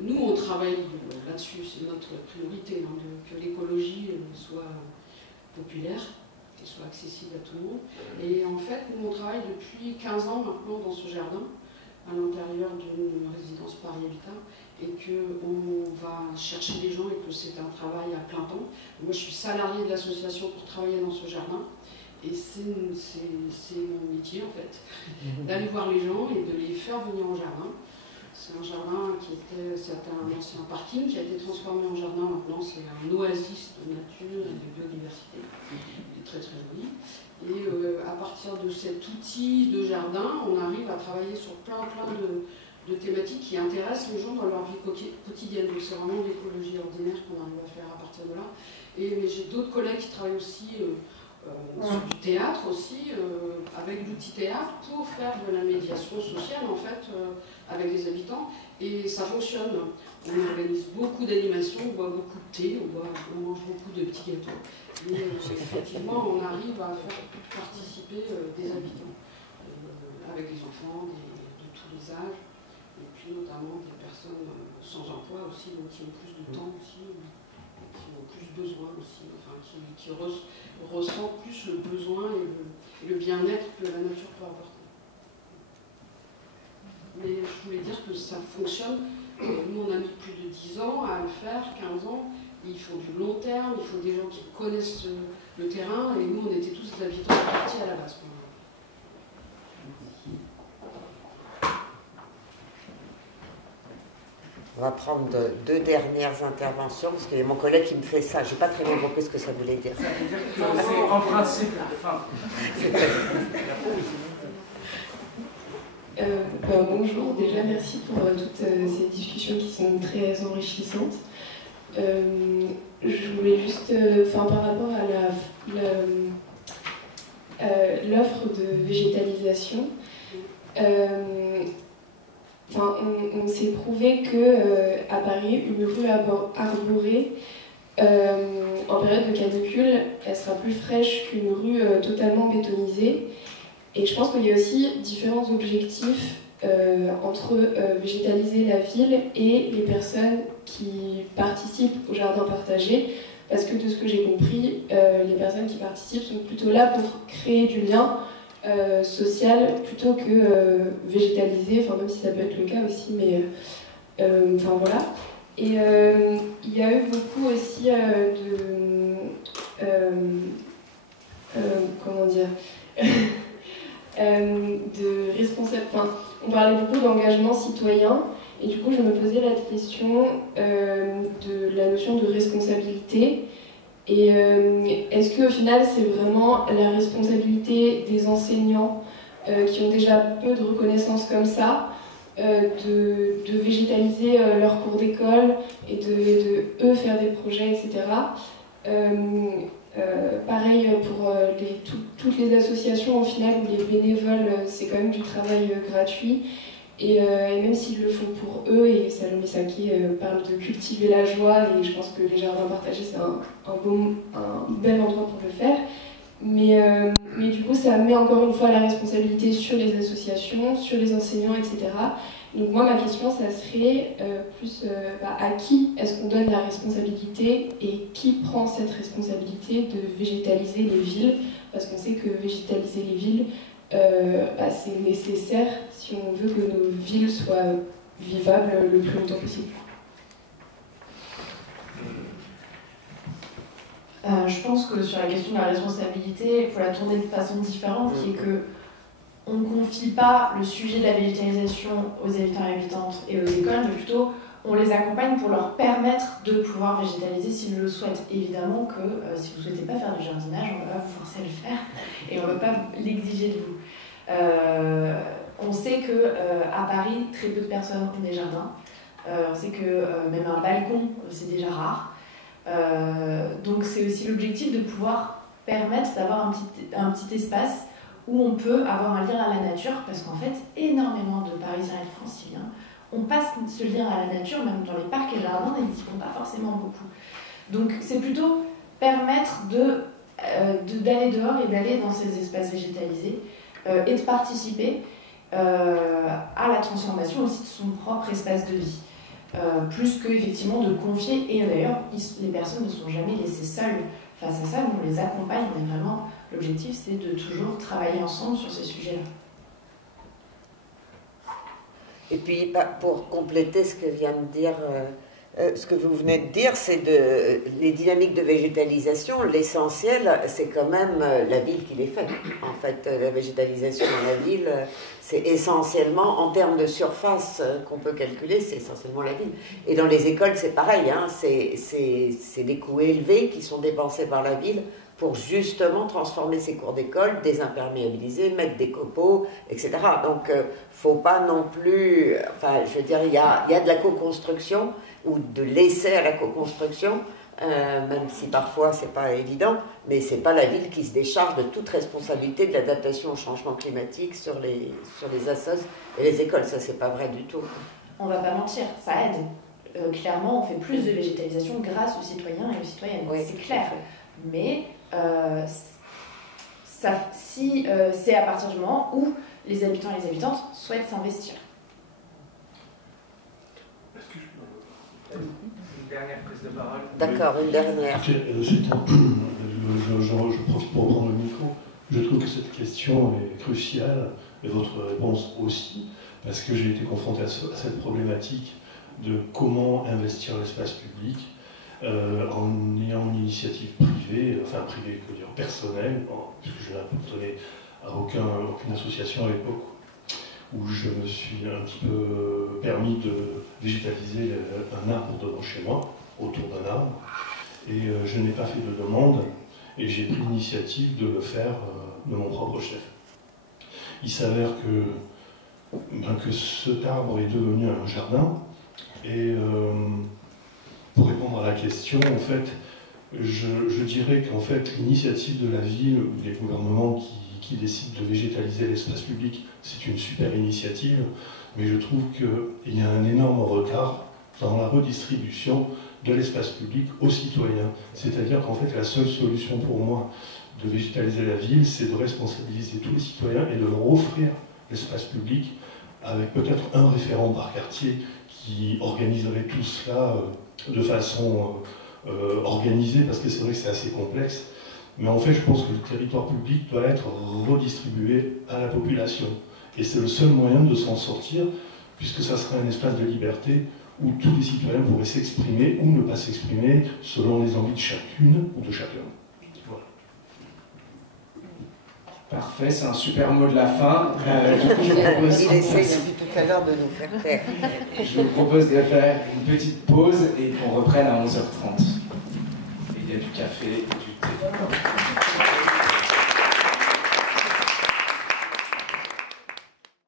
nous on travaille là-dessus, c'est notre priorité, que l'écologie soit populaire, qu'elle soit accessible à tout le monde. Et en fait, nous on travaille depuis 15 ans maintenant dans ce jardin, à l'intérieur d'une résidence Paris Habitat, et qu'on va chercher des gens et que c'est un travail à plein temps. Moi, je suis salariée de l'association pour travailler dans ce jardin, et c'est mon métier, en fait, d'aller voir les gens et de les faire venir au jardin. C'est un jardin c'était un ancien parking qui a été transformé en jardin. Maintenant, c'est un oasis de nature et de biodiversité. Il est très, très joli. Et à partir de cet outil de jardin, on arrive à travailler sur plein de thématiques qui intéressent les gens dans leur vie quotidienne. Donc c'est vraiment l'écologie ordinaire qu'on arrive à faire à partir de là. Mais j'ai d'autres collègues qui travaillent aussi sur du théâtre aussi, avec l'outil théâtre, pour faire de la médiation sociale en fait, avec les habitants. Et ça fonctionne. On organise beaucoup d'animations, on boit beaucoup de thé, on mange beaucoup de petits gâteaux. Mais effectivement, on arrive à faire participer des habitants, avec des enfants de tous les âges, et puis notamment des personnes sans emploi aussi, donc qui ont plus de temps aussi, qui ont plus besoin aussi, enfin qui ressentent plus le besoin et le bien-être que la nature peut apporter. Mais je voulais dire que ça fonctionne. Nous, on a mis plus de 10 ans à le faire, 15 ans. Il faut du long terme, il faut des gens qui connaissent le terrain, et nous, on était tous des habitants de quartier à la base. On va prendre 2 dernières interventions, parce qu'il y a mon collègue qui me fait ça. Je n'ai pas très bien compris ce que ça voulait dire. Ça veut dire que c'est en principe la fin. Bonjour, déjà merci pour toutes ces discussions qui sont très enrichissantes. Je voulais juste, par rapport l'offre de végétalisation. On s'est prouvé qu'à Paris, une rue arborée, en période de canicule, elle sera plus fraîche qu'une rue totalement bétonisée. Et je pense qu'il y a aussi différents objectifs entre végétaliser la ville et les personnes qui participent au jardin partagé. Parce que de ce que j'ai compris, les personnes qui participent sont plutôt là pour créer du lien social plutôt que végétaliser, même si ça peut être le cas aussi, mais voilà. Et il y a eu beaucoup aussi comment dire de responsable. On parlait beaucoup d'engagement citoyen, et du coup je me posais la question de la notion de responsabilité. Et est-ce qu'au final c'est vraiment la responsabilité des enseignants qui ont déjà peu de reconnaissance comme ça, de végétaliser leurs cours d'école et de eux faire des projets, etc. Pareil pour toutes les associations au final où les bénévoles c'est quand même du travail gratuit. Et même s'ils le font pour eux, et Salomé Saki parle de cultiver la joie, et je pense que les jardins partagés c'est un bel endroit pour le faire, mais du coup ça met encore une fois la responsabilité sur les associations, sur les enseignants, etc. Donc moi ma question ça serait plus à qui est-ce qu'on donne la responsabilité et qui prend cette responsabilité de végétaliser les villes, parce qu'on sait que végétaliser les villes c'est nécessaire si on veut que nos villes soient vivables le plus longtemps possible. Je pense que sur la question de la responsabilité, il faut la tourner de façon différente, qui est que on ne confie pas le sujet de la végétalisation aux habitants et habitantes et aux écoles, mais plutôt on les accompagne pour leur permettre de pouvoir végétaliser s'ils le souhaitent. Évidemment que si vous ne souhaitez pas faire du jardinage, on ne va pas vous forcer à le faire et on ne va pas l'exiger de vous. On sait qu'à Paris, très peu de personnes ont des jardins. On sait que même un balcon, c'est déjà rare. Donc c'est aussi l'objectif de pouvoir permettre d'avoir un petit espace où on peut avoir un lien à la nature, parce qu'en fait, énormément de Parisiens et de Franciliens on passe ce lien à la nature, même dans les parcs et les jardins, ils n'y vont pas forcément beaucoup. Donc c'est plutôt permettre d'aller dehors et d'aller dans ces espaces végétalisés et de participer à la transformation aussi de son propre espace de vie. Plus que effectivement de confier, et d'ailleurs les personnes ne sont jamais laissées seules face à ça, on les accompagne, on est vraiment, l'objectif c'est de toujours travailler ensemble sur ces sujets-là. Et puis, pour compléter ce que vient de dire, ce que vous venez de dire, c'est les dynamiques de végétalisation. L'essentiel, c'est quand même la ville qui les fait. En fait, la végétalisation dans la ville, c'est essentiellement, en termes de surface qu'on peut calculer, c'est essentiellement la ville. Et dans les écoles, c'est pareil. Hein, c'est des coûts élevés qui sont dépensés par la ville pour justement transformer ces cours d'école, désimperméabiliser, mettre des copeaux, etc. Donc, faut pas non plus... Enfin, je veux dire, il y a de la co-construction, ou de l'essai à la co-construction, même si parfois c'est pas évident, mais c'est pas la ville qui se décharge de toute responsabilité de l'adaptation au changement climatique sur les assos et les écoles. Ça, c'est pas vrai du tout. On va pas mentir, ça aide. Clairement, on fait plus de végétalisation grâce aux citoyens et aux citoyennes, oui, c'est clair. Mais c'est à partir du moment où les habitants et les habitantes souhaitent s'investir. Une dernière prise de parole. D'accord, une dernière. Je profite pour prendre le micro. Je trouve que cette question est cruciale, et votre réponse aussi, parce que j'ai été confronté à cette problématique de comment investir l'espace public en ayant une initiative privée, enfin privée, que dire, personnelle, puisque je n'appartenais à aucune association à l'époque, où je me suis un petit peu permis de végétaliser un arbre devant chez moi, autour d'un arbre, et je n'ai pas fait de demande, et j'ai pris l'initiative de le faire de mon propre chef. Il s'avère que cet arbre est devenu un jardin, et pour répondre à la question, en fait, je dirais qu'en fait, l'initiative de la ville ou des gouvernements qui décide de végétaliser l'espace public, c'est une super initiative, mais je trouve qu'il y a un énorme retard dans la redistribution de l'espace public aux citoyens. C'est-à-dire qu'en fait, la seule solution pour moi de végétaliser la ville, c'est de responsabiliser tous les citoyens et de leur offrir l'espace public avec peut-être un référent par quartier qui organiserait tout cela de façon organisée, parce que c'est vrai que c'est assez complexe. Mais en fait, je pense que le territoire public doit être redistribué à la population. Et c'est le seul moyen de s'en sortir, puisque ça sera un espace de liberté où tous les citoyens pourraient s'exprimer ou ne pas s'exprimer selon les envies de chacune ou de chacun. Voilà. Parfait, c'est un super mot de la fin. Du coup, je vous propose... Il essaye depuis tout à l'heure de nous faire taire. Je vous propose de faire une petite pause et qu'on reprenne à 11h30. Et il y a du café et du thé.